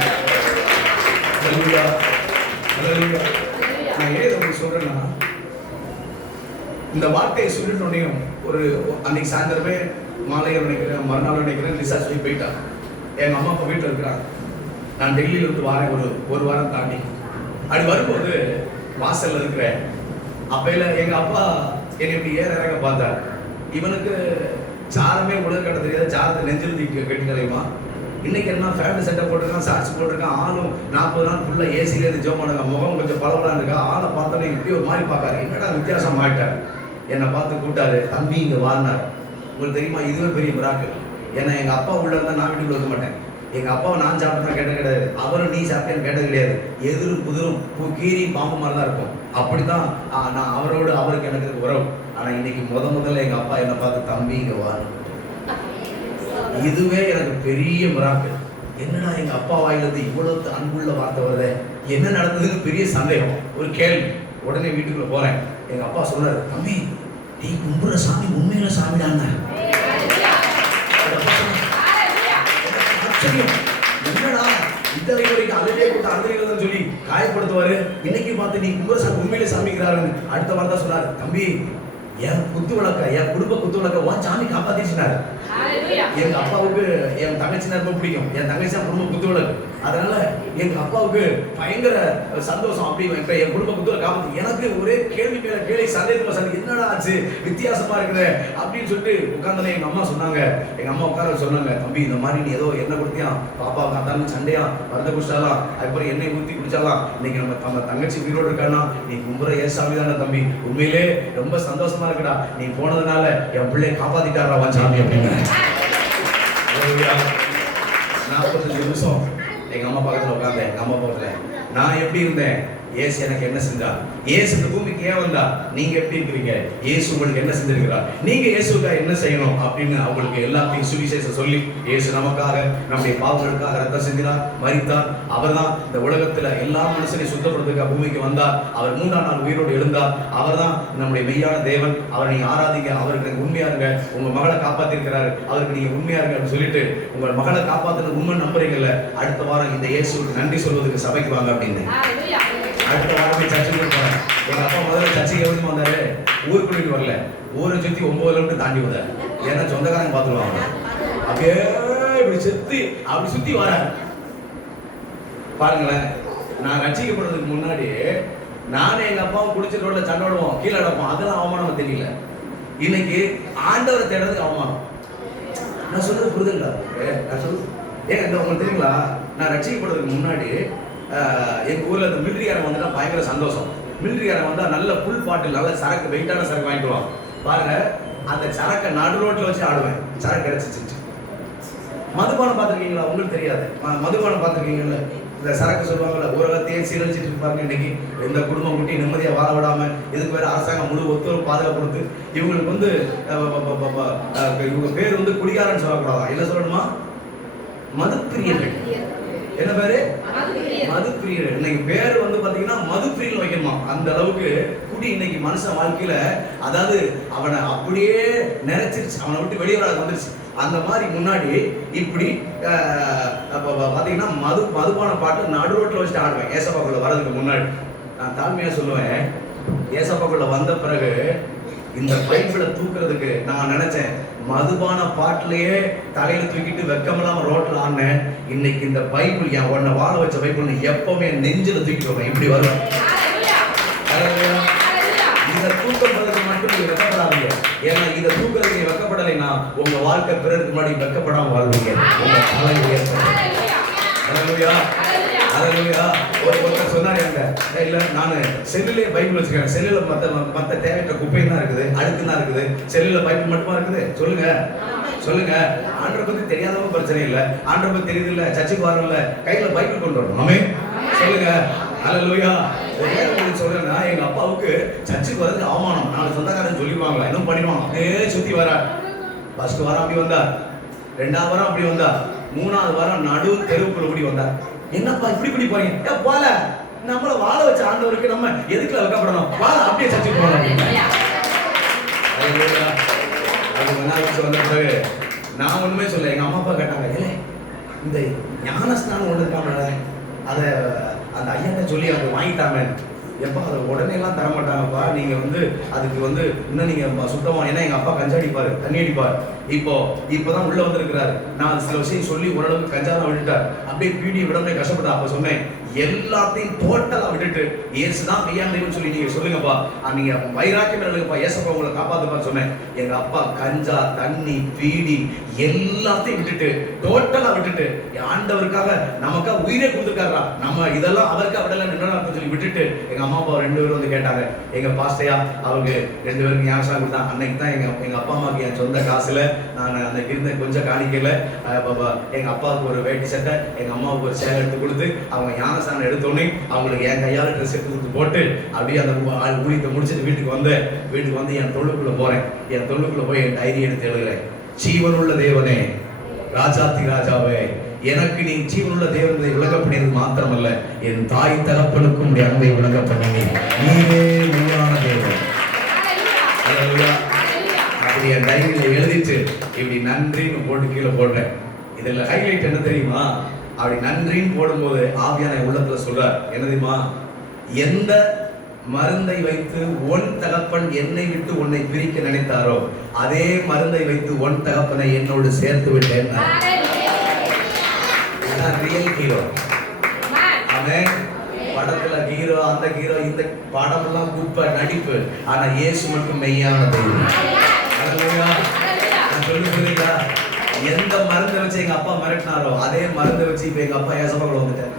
நான் ஏன் அப்படி சொல்றேன்னா, இந்த வார்த்தையை சொல்லிட்டோன்னையும் ஒரு அன்னைக்கு சாயந்தரமே மாலையில் நினைக்கிறேன், மறுநாள் நினைக்கிறேன், ரிசர்ச் சொல்லி போயிட்டான். எங்கள் அம்மா அப்பா வீட்டில் இருக்கிறாங்க. நான் டெல்லியிலிருந்து வாரேன் ஒரு வாரம் தாண்டி. அப்படி வரும்போது வாசலில் இருக்கிறேன். அப்பையில் எங்கள் அப்பா என்னை இப்படி இறங்க பார்த்தார். இவனுக்கு சாரமே உலக கட்ட தெரியாது, சாரத்தை நெஞ்சில் கட்டி கலையுமா. இன்னைக்கு என்ன ஃபேமிலி செட்டப் போட்டிருக்கான், சாட்சி போட்டிருக்கான், ஆளும் 40 நாள் ஃபுல்லாக ஏசிலேருந்து ஜோம் பண்ணுங்க, முகம் கொஞ்சம் பரவலாக இருக்கா, ஆளை பார்த்தோன்னே இப்படி ஒரு மாதிரி பார்க்காரு. என்னடா வித்தியாசம் ஆகிட்டார். என்னை பார்த்து கூட்டாரு, தம்பி இங்கே வாழ்னார். உங்களுக்கு தெரியுமா, இதுவே பெரிய மிராக்கள். ஏன்னா எங்கள் அப்பா உள்ள இருந்தால் நான் வீட்டுக்குள்ள இருக்க மாட்டேன். எங்க அப்பாவை நான் சாப்பிட்டா கேட்ட கிடையாது, அவரும் நீ சாப்பிட்டேன்னு கேட்டது கிடையாது. எதிரும் புதிரும் கீரி பாம்பு மாதிரி தான் இருக்கும். அப்படித்தான் நான் அவரோடு அவருக்கு எனக்கு உறவு. ஆனா இன்னைக்கு முதல்ல எங்க அப்பா என்னை பார்த்து தம்பி இங்க வா, இதுவே எனக்கு பெரிய மிராக்கிள். என்னடா எங்க அப்பா வாயிலிருந்து இவ்வளவு அன்புள்ள வார்த்தை வருது, என்ன நடந்ததுன்னு பெரிய சந்தேகம், ஒரு கேள்வி. உடனே வீட்டுக்குள்ள போறேன். எங்க அப்பா சொன்னாரு, தம்பி நீ கும்புற சாமி உண்மையில சாமிடாங்க. என்னடா இந்த வரைக்கும் அதிலே கூட்ட அந்த சொல்லி காயப்படுத்துவாரு. இன்னைக்கு பார்த்து நீ கும்புற சாமி உண்மையில சாமிக்கிறாரு. அடுத்த வார்த்தை சொன்னாரு, தம்பி என் குத்து விளக்க, என் குடும்ப குத்து விளக்க உன் சாமி காப்பாத்திச்சுனாரு. எங்க அப்பாவுக்கு என் தங்கச்சி ரொம்ப பிடிக்கும். என் தங்கச்சி தான் குடும்ப குத்து விளக்கு. அதனால எங்க அப்பாவுக்கு பயங்கர சந்தோஷம். அப்படி என் குடும்ப குத்துல காப்பாத்து. எனக்கு ஒரே கேள்வி மேல கேள்வி, சந்தேகத்துல சந்தேகம், என்னடா ஆச்சு வித்தியாசமா இருக்குது அப்படின்னு சொல்லிட்டு உட்கார்ந்தே எங்க அம்மா சொன்னாங்க. எங்க அம்மா உட்கார சொன்னாங்க, தம்பி இந்த மாதிரி நீ ஏதோ என்ன கொடுத்தியா, பாப்பா உட்காந்து சண்டையா வரத குடிச்சாலாம், அதுக்கப்புறம் எண்ணெய் ஊற்றி குடிச்சாலாம், இன்னைக்கு நம்ம தங்கச்சி உயிரோடு இருக்கானா, நீ கும்புற ஏசாமி தானே தம்பி, உண்மையிலே ரொம்ப சந்தோஷமா இருக்குடா, நீ போனதுனால என் பிள்ளைய காப்பாத்திட்டாரா சாமி அப்படின்னு. 45 நிமிஷம் எங்க அம்மா பக்கத்துல உட்கார்ந்தேன். எங்க அம்மா பக்கத்துல நான் எப்படி இருந்தேன், இயேசு எனக்கு என்ன செஞ்சா, இயேசு இந்த பூமிக்கு ஏன் வந்தா, நீங்க எப்படி இருக்கிறீங்க, இயேசு உங்களுக்கு என்ன செஞ்சிருக்கிறார், நீங்க இயேசுக்காக என்ன செய்யணும் அப்படின்னு அவங்களுக்கு எல்லாத்தையும் சுவிசேஷம் சொல்லி, இயேசு நமக்காக நம்முடைய பாவங்களுக்காக ரத்தம் செஞ்சினார், மரித்தார், அவர் தான் இந்த உலகத்துல எல்லா மனுஷனையும் சுத்தப்படுறதுக்காக பூமிக்கு வந்தார், அவர் 3ஆம் நாள் உயிரோடு எழுந்தார், அவர் தான் நம்முடைய மெய்யான தேவன், அவரை நீங்க ஆராதிங்க, அவருக்கு உண்மையா இருங்க, உங்க மகளை காப்பாத்திருக்கிறாரு, அவருக்கு நீங்க உண்மையா இருங்க அப்படின்னு சொல்லிட்டு உங்கள் மகளை காப்பாத்துறது உண்மை நம்புறீங்கல்ல, அடுத்த வாரம் இந்த இயேசுக்கு நன்றி சொல்வதற்கு சபைக்கு வாங்க அப்படின்னு. அடுத்த வாரமே சர்ச்சுக்கு போறேன். எங்க அப்பா முதல்ல சர்ச்சைக்கு எப்படி வந்தாரு, ஊருக்குள்ளிட்டு வரல, ஊரை சுத்தி 9 கிலோமீட்டர் தாண்டி வந்தாரு. ஏன்னா சொந்தக்காரங்க பார்த்துருவாங்க. அப்படியே இப்படி சுத்தி அப்படி சுத்தி வர பாருங்களேன். நான் ரட்சிக்கப்படுறதுக்கு முன்னாடி நானே எங்க அப்பாவும் குடிச்ச ரோட்ல சண்டோடுவோம், கீழே அடப்போம், அதெல்லாம் அவமானம் தெரியல. இன்னைக்கு ஆண்டவரை தேடுறதுக்கு அவமானம். நான் சொல்றது புரிதல்ல, நான் சொல்றது ஏன் இந்த உங்களுக்கு தெரியுங்களா, நான் ரட்சிக்கப்படுறதுக்கு முன்னாடி எங்க ஊர்ல இந்த மிலிட்டரிக்காரன் வந்துட்டா பயங்கர சந்தோஷம். மிலிட்டரிக்காரன் வந்தா நல்ல புல் பாட்டில், நல்ல சரக்கு, வெயிட்டான சரக்கு வாங்கிட்டு வாங்க. பாருங்க, அந்த சரக்கை நடு ரோட்ல வச்சு ஆடுவேன். சரக்கு கிடைச்சிச்சு. மதுபானம் பார்த்துருக்கீங்களா, உங்களுக்கு தெரியாது. மதுபானம் பார்த்துருக்கீங்கல்ல, இந்த சரக்கு சொல்லுவாங்கல்ல, உலகத்தையே சீரழிச்சிட்டு இருப்பாங்க. இன்னைக்கு இந்த குடும்பம் குட்டி நிம்மதியா வாழ விடாம, இதுக்கு வேற அரசாங்கம் முழு ஒத்துழைப்பு பாதுகாப்பு கொடுத்து இவங்களுக்கு வந்து இவங்க பேர் வந்து குடிகாரன்னு சொல்லக்கூடாதா, என்ன சொல்லணுமா, மதுப்பிரியர்கள். என்ன பேரு, மதுப்பிரியர். இன்னைக்கு பேர் வந்து பாத்தீங்கன்னா மதுப்பிரியல் வைக்கணுமா, அந்த அளவுக்கு குடி இன்னைக்கு மனுஷன் வாழ்க்கையில, அதாவது அவனை அப்படியே நிறைச்சிருச்சு, அவனை விட்டு வெளியே வர வந்துருச்சு. அந்த மாதிரி முன்னாடி இப்படி பாத்தீங்கன்னா மதுபான பாட்டு நடு ரோட்ல வச்சுட்டு ஆடுவேன். ஏசப்பாக்குள்ள வர்றதுக்கு முன்னாடி நான் தாழ்மையா சொல்லுவேன், ஏசப்பாக்குள்ள வந்த பிறகு இந்த பைபிளை தூக்குறதுக்கு நான் நினைச்சேன், மதுபான பாட்டிலேயே தலையில தூக்கிட்டு வெக்கமெல்லாம் ரோட்ல ஆனேன். இன்னைக்கு இந்த பைபிள் என் உன்னை வாழ வச்ச பைபிள் எப்பவுமே நெஞ்சில தூக்கிட்டு வருவேன், இப்படி வருவேன். இதை தூக்கப்படுறதுக்கு மட்டும் நீங்க வெக்கப்படாதீங்க. ஏன்னா இதை தூக்குறதுக்கு நீங்க வெக்கப்படலைன்னா உங்க வாழ்க்கை பிறருக்கு முன்னாடி வெக்கப்படாம வாழ்வீங்க. உங்க தலை உயர்த்த ஒருத்தர் சொன்னாரு, இல்ல நானு செல்லுல பைபிள் வச்சுக்கிறேன், செல்லுல மத்த தேவையற்ற குப்பை தான் இருக்குது, அழுக்கு தான் இருக்குது, செல்லுல பைபிள் மட்டுமா இருக்குது, சொல்லுங்க சொல்லுங்க. ஆண்டரை பத்தி தெரியாதவங்க பிரச்சனை இல்லை, ஆண்டரை பத்தி தெரியுது இல்ல, சர்ச்சுக்கு வரல, கையில பைபிள் கொண்டு வரணும். ஆமே சொல்லுங்க. அல்லேலூயா. உங்களுக்கு சொல்றேன்னா, எங்க அப்பாவுக்கு சர்ச்சுக்கு வரது அவமானம். நாலு சொந்தக்காரன் சொல்லிடுவாங்களா, இன்னும் பண்ணிடுவாங்க. அப்படியே சுத்தி வர, ஃபர்ஸ்ட் வாரம் அப்படி வந்தார், 2ஆவது வாரம் அப்படி வந்தார், 3ஆவது வாரம் நடு தெருவுக்குள்ள இப்படி வந்தார். என்னப்பா இப்படி போறீங்க, போல நம்மள வாழ வச்ச ஆண்டவருக்கு நம்ம எதுக்குல வைக்கப்படணும், வாழ அப்படியே சர்ச்சுக்கு போகணும். அது வந்த பிறகு நான் ஒண்ணுமே சொல்ல, எங்க அம்மா அப்பா கேட்டாங்க, ஏ இந்த ஞானஸ்நானம் ஒண்ணு இருக்காமல, அதை அந்த ஐயாட்ட சொல்லி அதை வாங்கிட்டாங்க. எப்பா அதை உடனே எல்லாம் தர மாட்டாங்கப்பா, நீங்க வந்து அதுக்கு வந்து இன்னும் நீங்க சுத்தமா, ஏன்னா எங்க அப்பா கஞ்சா அடிப்பாரு, தண்ணி அடிப்பார். இப்போதான் உள்ள வந்திருக்கிறாரு. நான் சில விஷயம் சொல்லி ஓரளவுக்கு கஞ்சா தான் விட்டுட்டார். அப்படியே பீடியை விடமே கஷ்டப்பட்டேன். அப்ப சொன்னேன், எல்லாத்தையும் டோட்டலா விட்டுட்டு இயேசுதான் மெய்யான தெய்வம் சொல்லி நீங்க சொல்லுங்கப்பா, நீங்க வைராக்கியம் இல்லைங்கப்பா, ஏசப்பா உங்களை காப்பாத்துப்பா சொன்னேன். எங்க அப்பா கஞ்சா, தண்ணி, பீடி எல்லாத்தையும் விட்டுட்டு டோட்டலா விட்டுட்டு ஆண்டவருக்காக நமக்காக உயிரை கொடுத்துருக்காரா, நம்ம இதெல்லாம் அவருக்காக விடல நின்று சொல்லி விட்டுட்டு எங்க அம்மா அப்பா 2 பேரும் வந்து கேட்டாங்க. எங்க பாஸ்டையா அவருக்கு 2 பேருக்கு ஞாபகம் கொடுத்தா. அன்னைக்கு தான் எங்க அப்பா அம்மாவுக்கு என் சொந்த காசுல நான் அன்னைக்கு இருந்த கொஞ்சம் காணிக்கல எங்க அப்பாவுக்கு ஒரு வேட்டி சட்டை, எங்க அம்மாவுக்கு ஒரு சேலை எடுத்து கொடுத்து அவங்க ஞானஸ்தானம் எடுத்தோடனே அவங்களுக்கு என் கையால் ட்ரெஸ் எடுத்து கொடுத்து போட்டு அப்படியே அந்த ஊழியத்தை முடிச்சுட்டு வீட்டுக்கு வந்து என் தொழுக்குள்ள போறேன். என் தொழுக்குள்ள போய் என் டைரி எடுத்து எழுதுறேன். ஜீவனுள்ள தேவனே, ராஜாதி ராஜாவே, எனக்கு நீ ஜீவனுள்ள தேவனை விளங்கப்படியது மாத்திரமல்ல, என் தாய் தகப்பனுக்கும் உடைய அன்பை விளங்கப்பட்டீங்க. நீரே மெய்யான தேவன். அப்படி என் டைரியில எழுதிட்டு இப்படி நன்றின்னு போட்டு கீழே போடுறேன். இதுல ஹைலைட் என்ன தெரியுமா? அப்படி நன்றின்னு போடும்போது ஆவியான உள்ளத்துல சொல்றார் என்ன தெரியுமா? எந்த மருந்தை வைத்து உன் தகப்பன் என்னை விட்டு உன்னை பிரிக்க நினைத்தாரோ அதே மருந்தை வைத்து உன் தகப்பனை என்னோடு சேர்த்து விட்டேன். Real hero. அவன் படத்துல ஹீரோ, அந்த ஹீரோ, இந்த படம் எல்லாம் குப்பை நடிப்பு. ஆனா இயேசு மட்டும் மெய்யான தெய்வம். நான் சொல்லுறீங்களா? எந்த மருந்தை வச்சு எங்க அப்பா மிரட்டினாரோ அதே மருந்தை வச்சு இப்ப எங்க அப்பா ஏசப்பாக்கள் வந்துட்டாரு.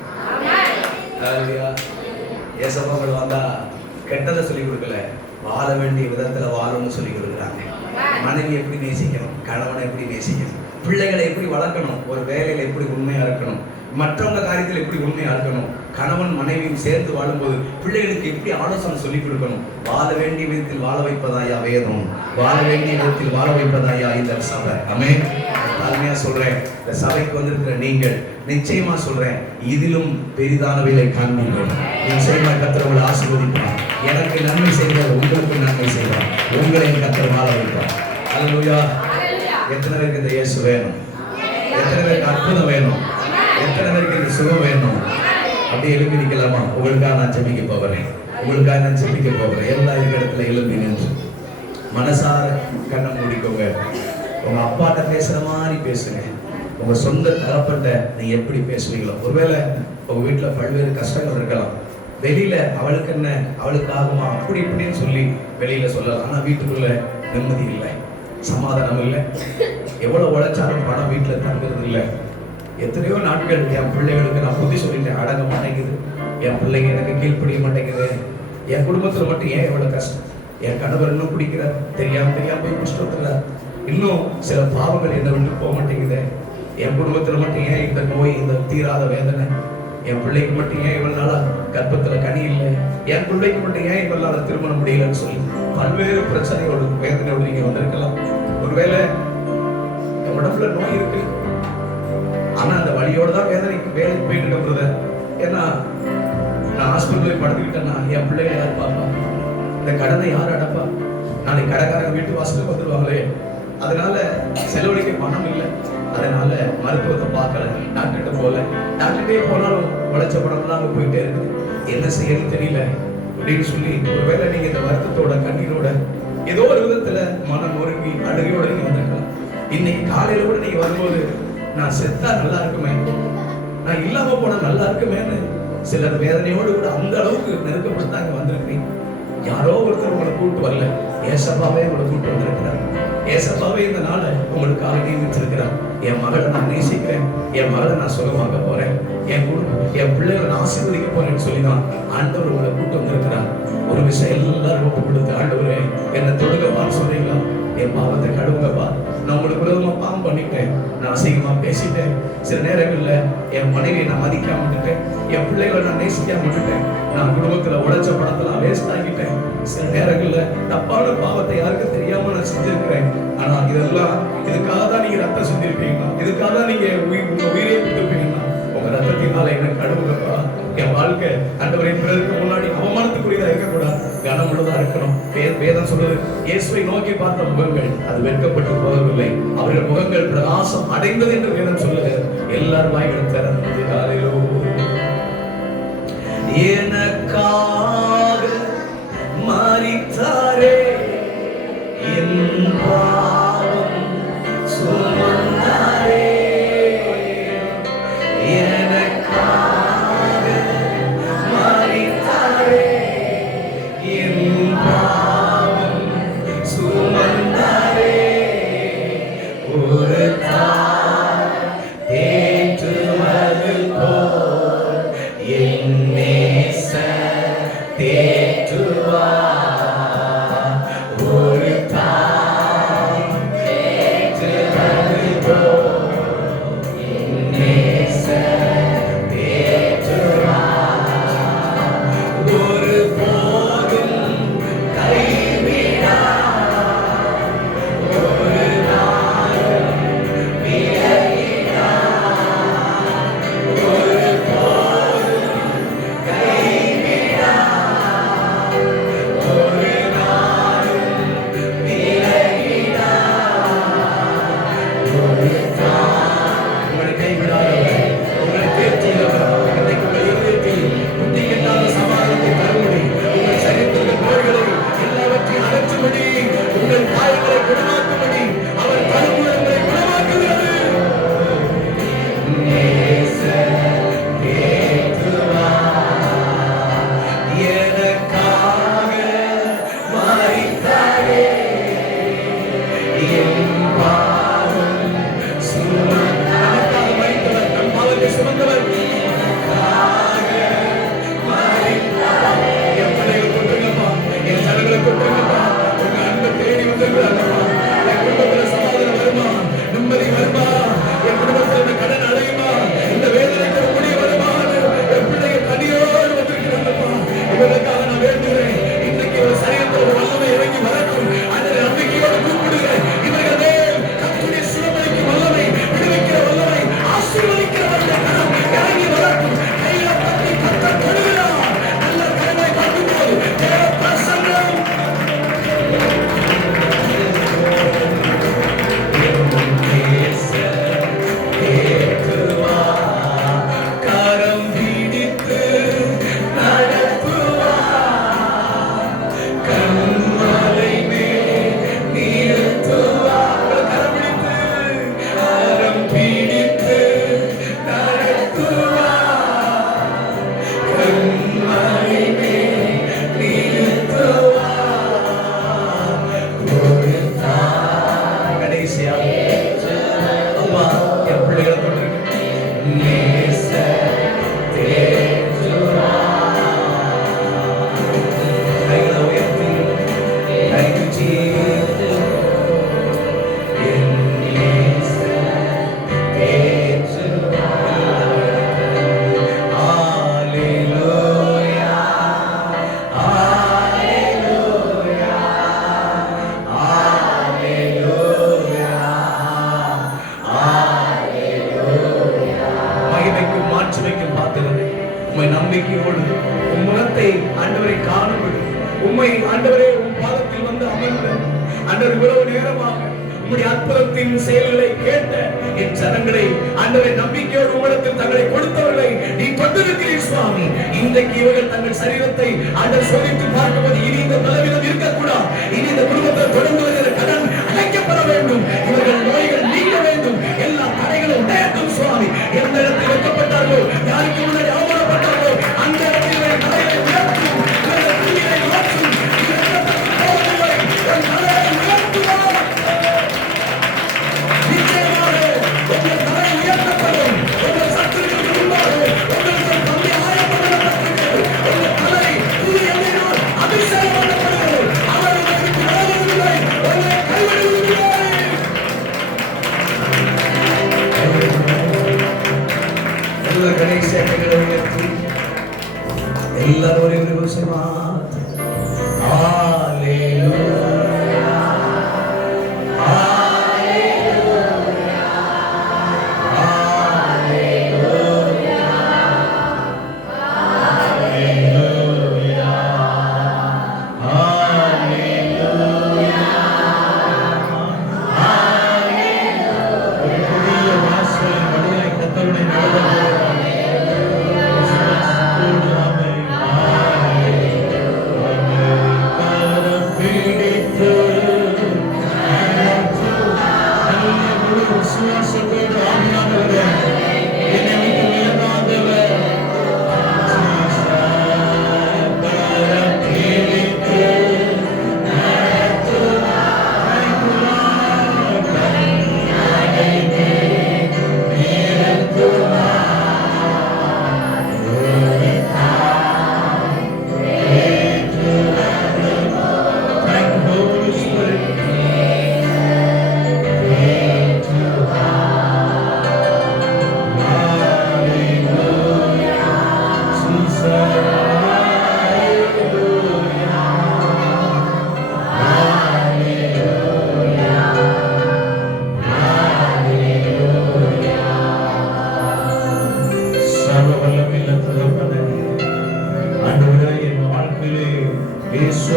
ஏசப்பாக்கள் வந்தா கெட்டதை சொல்லி கொடுக்கல, வாழ வேண்டிய விதத்துல வாழணும்னு சொல்லி கொடுக்குறாங்க. மனைவி எப்படி நேசிக்கணும், கணவனை எப்படி நேசிக்கணும், பிள்ளைகளை எப்படி வளர்க்கணும், ஒரு வேலையில எப்படி உண்மையா இருக்கணும், மற்றவங்க காரியத்தில் எப்படி உண்மையா இருக்கணும், கணவன் மனைவியும் சேர்ந்து வாழும்போது பிள்ளைகளுக்கு எப்படி ஆலோசனை சொல்லிக் கொடுக்கணும். வாழ வேண்டிய விதத்தில் வாழ வைப்பதாயா வேதம், வாழ வேண்டிய விதத்தில் வாழ வைப்பதாயா இந்த சபை. ஆமென். தாழ்மையா சொல்றேன், இந்த சபைக்கு வந்திருக்கிற நீங்கள் நிச்சயமா சொல்றேன், இதிலும் பெரிதானவைகளை காண்பீர்கள். நிச்சயமா கர்த்தர் உங்களை ஆசீர்வதிப்பார். எனக்கு நன்மை செய்தார், உங்களுக்கு நன்மை செய்வார், உங்களை கர்த்தர் வாழ வைப்பார். அல்லேலூயா. எத்தனை பேருக்கு இந்த இயேசு வேணும்? எத்தனை பேருக்கு அற்புதம் வேணும்? எத்தனை பேருக்கு இந்த சுகம் வேணும்? அப்படியே எழுப்பி நிற்கலாமா? உங்களுக்காக நான் ஜெபிக்க போகிறேன். உங்களுக்காக நான் ஜெபிக்க போகிறேன். எல்லா இடத்துல எழுப்பி நின்று மனசார கண்ணை மூடிக்கோங்க. உங்க அப்பாட்ட பேசுற மாதிரி பேசுங்க. உங்க சொந்த தகப்பட்ட நீங்க எப்படி பேசுவீங்களோ. ஒருவேளை உங்க வீட்டுல பல்வேறு கஷ்டங்கள் இருக்கலாம். வெளியில அவளுக்கு என்ன, அவளுக்கு ஆகுமா, அப்படி இப்படின்னு சொல்லி வெளியில சொல்லலாம். ஆனா வீட்டுக்குள்ள நிம்மதி இல்லை, சமாதானம் இல்லை. எவ்வளவு உழைச்சாலும் பணம் வீட்டுல தங்குறது இல்லை. எத்தனையோ நாட்கள் என் பிள்ளைகளுக்கு நான் புத்தி சொல்லிட்டேன், அடங்க மாட்டேங்குது, என் பிள்ளைங்க எனக்கு கீழ்ப்படிய மாட்டேங்குது. என் குடும்பத்துல மட்டும் ஏன் எவ்வளவு கஷ்டம், என் கணவர் இன்னும் குடிக்கிறார், தெரியாம போய் குடிச்சிட்டு வந்துடுறார், இன்னும் சில பாவங்கள் என்னை விட்டு போக மாட்டேங்குது, என் குடும்பத்துல மட்டும் ஏன் இந்த நோய், இந்த தீராத வேதனை, என் பிள்ளைக்கு மட்டும் ஏன் இவ்வளவு நாளா கர்ப்பத்துல கனி இல்லை, என் பிள்ளைக்கு மட்டும் ஏன் இவ்வளவு நாளா திருமணம் முடியலன்னு சொல்லி பல்வேறு பிரச்சனையோடு வேதனையோடு நீங்க வந்திருக்கலாம். ஒருவேளை என் உடம்புல நோய் இருக்கு, ஆனா அந்த வழியோட தான் வேதனைக்கு வேலைக்கு போயிட்டு இருக்க. ஏன்னா நான் ஹாஸ்பிட்டல் போய் படுத்துக்கிட்டேன்னா என் பிள்ளைங்க யார் பார்ப்பா, இந்த கடனை யார் அடப்பா, நாளைக்கு கடைக்காரங்க வீட்டு வாசலுக்கு வந்துடுவாங்களே, அதனால செலவழிக்க பணம் இல்லை, அதனால மருத்துவத்தை பார்க்கல, டாக்டர்கிட்ட போல, டாக்டர்கிட்டே போனாலும் உழைச்ச பணம் தான் போயிட்டே இருக்கு, என்ன செய்யணும்னு தெரியல அப்படின்னு சொல்லி ஒருவேளை நீங்க இந்த வருத்தத்தோட கண்ணீரோட ஏதோ ஒரு விதத்துல மனம் நொறுங்கி அழுகையோட நீங்க வந்திருக்கலாம். இன்னைக்கு காலையில கூட நீங்க வரும்போது நான் செத்தா நல்லா இருக்குமே, நான் இல்லாம போனா நல்லா இருக்குமேன்னு சிலர் வேதனையோடு கூட அந்த அளவுக்கு நெருக்கப்படுத்தாங்க வந்திருக்கீங்க. யாரோ ஒருத்தர் உங்களை கூப்பிட்டு வரல, ஏசப்பாவே உங்களை கூப்பிட்டு வந்திருக்கிறார். ஏசப்பாவே இந்த நாளை உங்களுக்காக நியமிச்சிருக்கிறார். என் மகளை நான் நேசிக்கிறேன், என் மகளை நான் சுகமாக போறேன், என் பிள்ளைகளை நான் ஆசீர்வதிக்க போறேன்னு சொல்லிதான் ஆண்டவர் உங்களை கூப்பிட்டு வந்திருக்கிறார். ஒரு விஷயம் எல்லாரும் ஒப்பு கொடுத்து, ஆண்டவரே என்னை தொடுங்கப்பான்னு சொல்றீங்களா, என் பாவத்தை கழுவுங்கப்பா, நான் உங்களுக்கு விரோதமா பாவம் பண்ணிட்டேன், நான் அசிங்கமா பேசிட்டேன், சில நேரங்கள்ல என் மனைவியை நான் மதிக்காம விட்டுட்டேன், என் பிள்ளைகளை நான் நேசிக்காம விட்டுட்டேன், நான் குடும்பத்துல உழைச்ச பணத்தை நான் வேஸ்ட் ஆகிட்டேன், சில நேரங்கள்ல தப்பான பாவத்தை யாருக்கும் தெரியாம நான் செஞ்சிருக்கிறேன். ஆனா இதெல்லாம் இதுக்காக தான் நீங்க ரத்தம் செஞ்சிருப்பீங்களா, இதுக்காக தான் நீங்க உங்க உயிரை கொடுத்துருப்பீங்களா, உங்க ரத்தத்தினால என்ன கழுவுங்கப்பா. என் வாழ்க்கை ஆண்டவரை பிறருக்கு முன்னாடி அவமானத்துக்குரியதா இருக்கக்கூடாது, கனமுள்ளதா இருக்கணும். வேதம் சொல்றது, இயேசுவை நோக்கி பார்த்த முகங்கள் அது வெட்கப்பட்டு போகவில்லை, அவர்கள் முகங்கள் பிரகாசம் அடைந்தது என்று வேதம் சொல்லுது. எல்லாரும் வாய்களும் திறந்து எனக்காக மரித்தாரே, என் பாவம் சுமந்தாரே, எனக்காக ஆண்டவர் இவ்வளவு நேரமாக உம்முடைய அற்புதத்தின் செயல்களை கேட்ட என் ஜனங்களை ஆண்டவரை நம்பிக்கையோடு உம்மிடத்தில் தங்களை கொடுத்தவர்களை நீ கொண்டிருக்கிறீர் சுவாமி. இன்றைக்கு இவர்கள் தங்கள் சரீரத்தை ஆண்டவர் சோதித்து பார்க்கும்போது இனி இந்த பலவீனம் இருக்கக்கூடாது, இனி இந்த குடும்பத்தை தொடர்ந்து வருகிற கடன் அழைக்கப்பட வேண்டும், இவர்கள் நோய்கள் நீங்க வேண்டும், எல்லா தடைகளும் உடையட்டும் சுவாமி. எந்த இடத்தில் வைக்கப்பட்டார்களோ, யாருக்கு முன்னாடி அவமானப்பட்டார்களோ அந்த இடத்தில் தலையை உயர்த்தும், தலையை உயர்த்தும், எல்லாரும் ஒரு விஷயமா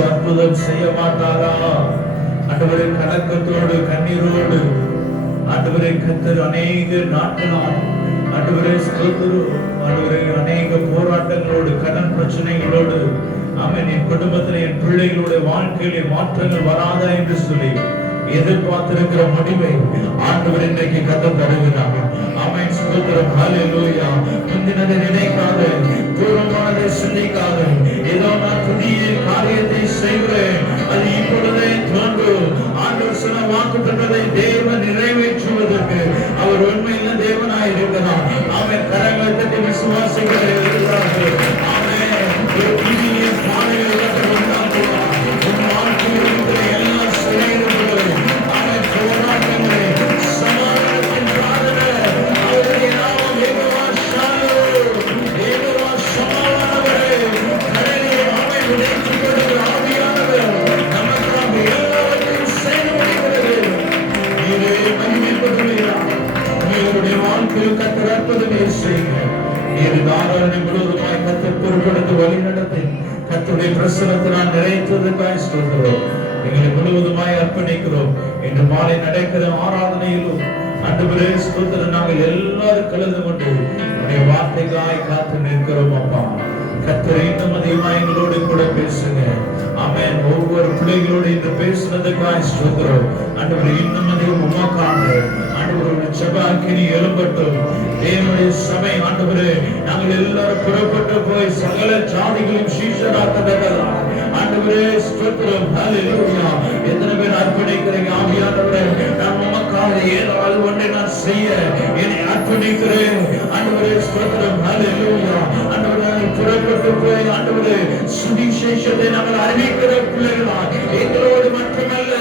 அற்புதம் செய்ய மாட்டாரா? ஆண்டவரே, கலக்கத்தோடு கண்ணீரோடு ஆண்டவரே கர்த்தர் அநேக நாட்களால் ஆண்டவரே ஸ்தோத்திரம் ஆண்டவரே அநேக போராட்டங்களோடு கடன் பிரச்சனைகளோடு ஆமென் என் குடும்பத்தில் என் பிள்ளைகளுடைய வாழ்க்கையிலே மாற்றங்கள் வராதா என்று சொல்லி எதிர்பார்த்திருக்கிற முடிவை ஆண்டவர் இன்றைக்கு கர்த்தர் தருகிறார். ஆமென் ஸ்தோத்திரம் ஹல்லேலூயா. முந்தினதை நினைக்காத, தூரமானதை சிந்திக்காத, ஏதோ நான் புதிய காரியத்தை செய்கிறேன், அது இப்பொழுதே தோன்றும். ஆண்டவர் சொன்ன வாக்குத்தத்தத்தை தேவன் நிறைவேற்றுவதற்கு அவர் உண்மையில தேவனாய் இருக்கிறார். ஆமென். கரங்களை தட்டி விசுவாசிகளை இருக்கிறார்கள். ஆமென். ஒரு புதிய பாதையை உண்டாக்குவார். உன் வாழ்க்கையில் இருக்கிற எல்லா சிறைகளும் ஆமென் போராட்டங்களை சமாதானத்தின் பிரார்த்தனை அவருடைய நாமம் யெகோவா ஷாலோம், யெகோவா சமாதானவரே, கடலை ஆமென் உடைத்து கொடுக்கிற ஆவியானவர் நமக்காக எல்லாவற்றையும் செய்து முடிக்கிறது. நீரே மகிமைப்படுவீராக. நீருடைய வாழ்க்கையில் கர்த்தர் அற்புதமே செய்யுங்க. நீர் தாராள முழுவதுமாய் கர்த்தர் பொறுப்படுத்தி வழி நடத்தி கர்த்தருடைய பிரசன்னத்தினால் நிறைவேற்றுவதற்காய் ஸ்தோத்திரம். எங்களை முழுவதுமாய் அர்ப்பணிக்கிறோம். இன்று மாலை நடக்கிற ஆராதனையிலும் ஆண்டவரே ஸ்தோத்திரம் நாங்கள் எல்லாரும் கலந்து கொண்டு உடைய வார்த்தைக்காய் காத்து நிற்கிறோம். அப்பா கர்த்தர் இன்னும் அதிகமாக எங்களோடு கூட பேசுங்க. ஆமென். ஒவ்வொரு பிள்ளைகளோடு இன்று பேசுனதுக்காய் ஸ்தோத்திரம். ஆண்டவரே இன்னும் அதிகம் உமக்காக ஆண்டவருடைய ஜெப அக்கினி எழும்பட்டும். தேவனுடைய சபை ஆண்டவரே நாங்கள் எல்லாரும் புறப்பட்டு போய் சகல ஜாதிகளையும் சீஷராக்குவதற்காக ஆண்டவரே ஸ்தோத்திரம் ஹல்லேலூயா. எத்தனை பேர் அர்ப்பணிக்கிறீங்க? ஆவியானவரே நான் உமக்காக ஏதாவது ஒன்றை நான் செய்ய என்னை அர்ப்பணிக்கிறேன். ஆண்டவரே ஸ்தோத்திரம் ஹல்லேலூயா. ஆண்டவரே புறப்பட்டு போய் ஆண்டவரே சுவிசேஷத்தை நாங்கள் அறிவிக்கிற பிள்ளைகளாக எங்களோடு மட்டுமல்ல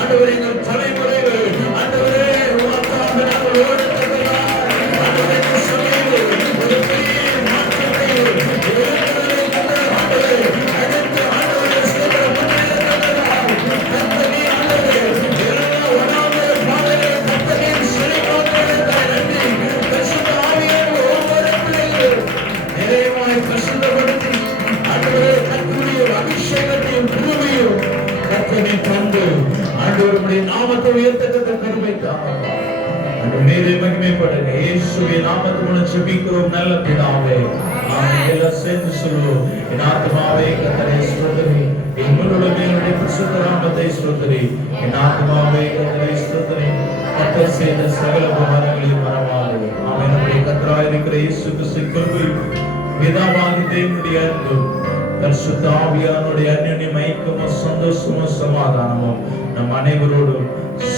ஆண்டவரே எங்கள் தலைமுறைகள் ஆண்டவரே உமக்காக நாங்கள் ஓடுகிறவர்களாக ஆண்டவரே சபையில் ஒரு பெரிய மாற்றத்தை ஆண்டவரே அடுத்து ஆண்டவரே ஸ்தோத்திரம் கர்த்தரே ஆண்டவரே எல்லா வனாந்தர பாதைகளை கர்த்தரே சிறைக்காக்கிறதற்காக நன்றி. பரிசுத்த ஆவியானவர் ஒவ்வொரு பிள்ளைகளும் நிறைவாய் பரிசுத்தப்படுத்தி ஆண்டவரே கர்த்தருடைய அபிஷேகத்தையும் கிருபையும் கர்த்தரை தந்து ஆண்டவரே ஆண்டவருடைய நாமத்தை உயர்த்தக்கத்த கருமை தாங்கப்பா. நீரை மகிமைப்படுங்க. இயேசுவின் நாமத்தின் மூலம் ஜெபிக்கிறோம் நல்ல பிதாவே. ஆமென். எல்லாம் சேர்ந்து சொல்லுவோம். என் ஆத்துமாவே கர்த்தரை ஸ்தோத்திரி, என் முழுவதுமே அவருடைய பரிசுத்த நாமத்தை ஸ்தோத்திரி. என் ஆத்துமாவே கர்த்தரை ஸ்தோத்திரி, கர்த்தர் செய்த சகல உபகாரங்களையும் மறவாதே. ஆமென். நம்முடைய கர்த்தராய் இருக்கிற இயேசு கிறிஸ்துவின் கிருபையும் பிதாவாகிய தேவனுடைய அன்பும் பரிசுத்த ஆவியானவருடைய அன்யோன்ய ஐக்கியமும் சந்தோஷமும் சமாதானமும் நம் அனைவரோடும்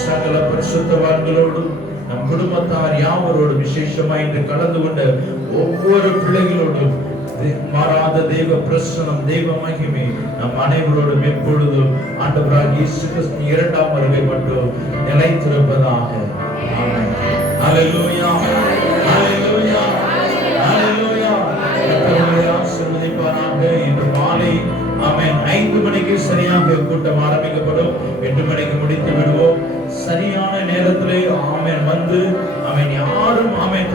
சகல பரிசுத்தவான்களோடும் நம் குடும்பத்தார் யாவரோடும் விசேஷமாய் இன்று கலந்து கொண்ட ஒவ்வொரு பிள்ளைகளோடும் மாறாத தெய்வ பிரசன்னம், தெய்வ மகிமை நம் அனைவரோடும் எப்பொழுதும் ஆண்டவராகிய இயேசு கிறிஸ்து இரண்டாம் வருகை மட்டும் நிலைத்திருப்பதாக. ஆமென். அல்லேலூயா, அல்லேலூயா, அல்லேலூயா. கர்த்தருடைய ஆசீர்வதிப்பாராக. இன்று மாலை ஆமென் 5 மணிக்கு சரியாக கூட்டம் ஆரம்பிக்கப்படும். 8 மணிக்கு முடித்து விடுவோம். சரியான நேரத்திலே ஆமென் வந்து ஆமென் யாரும் ஆமென்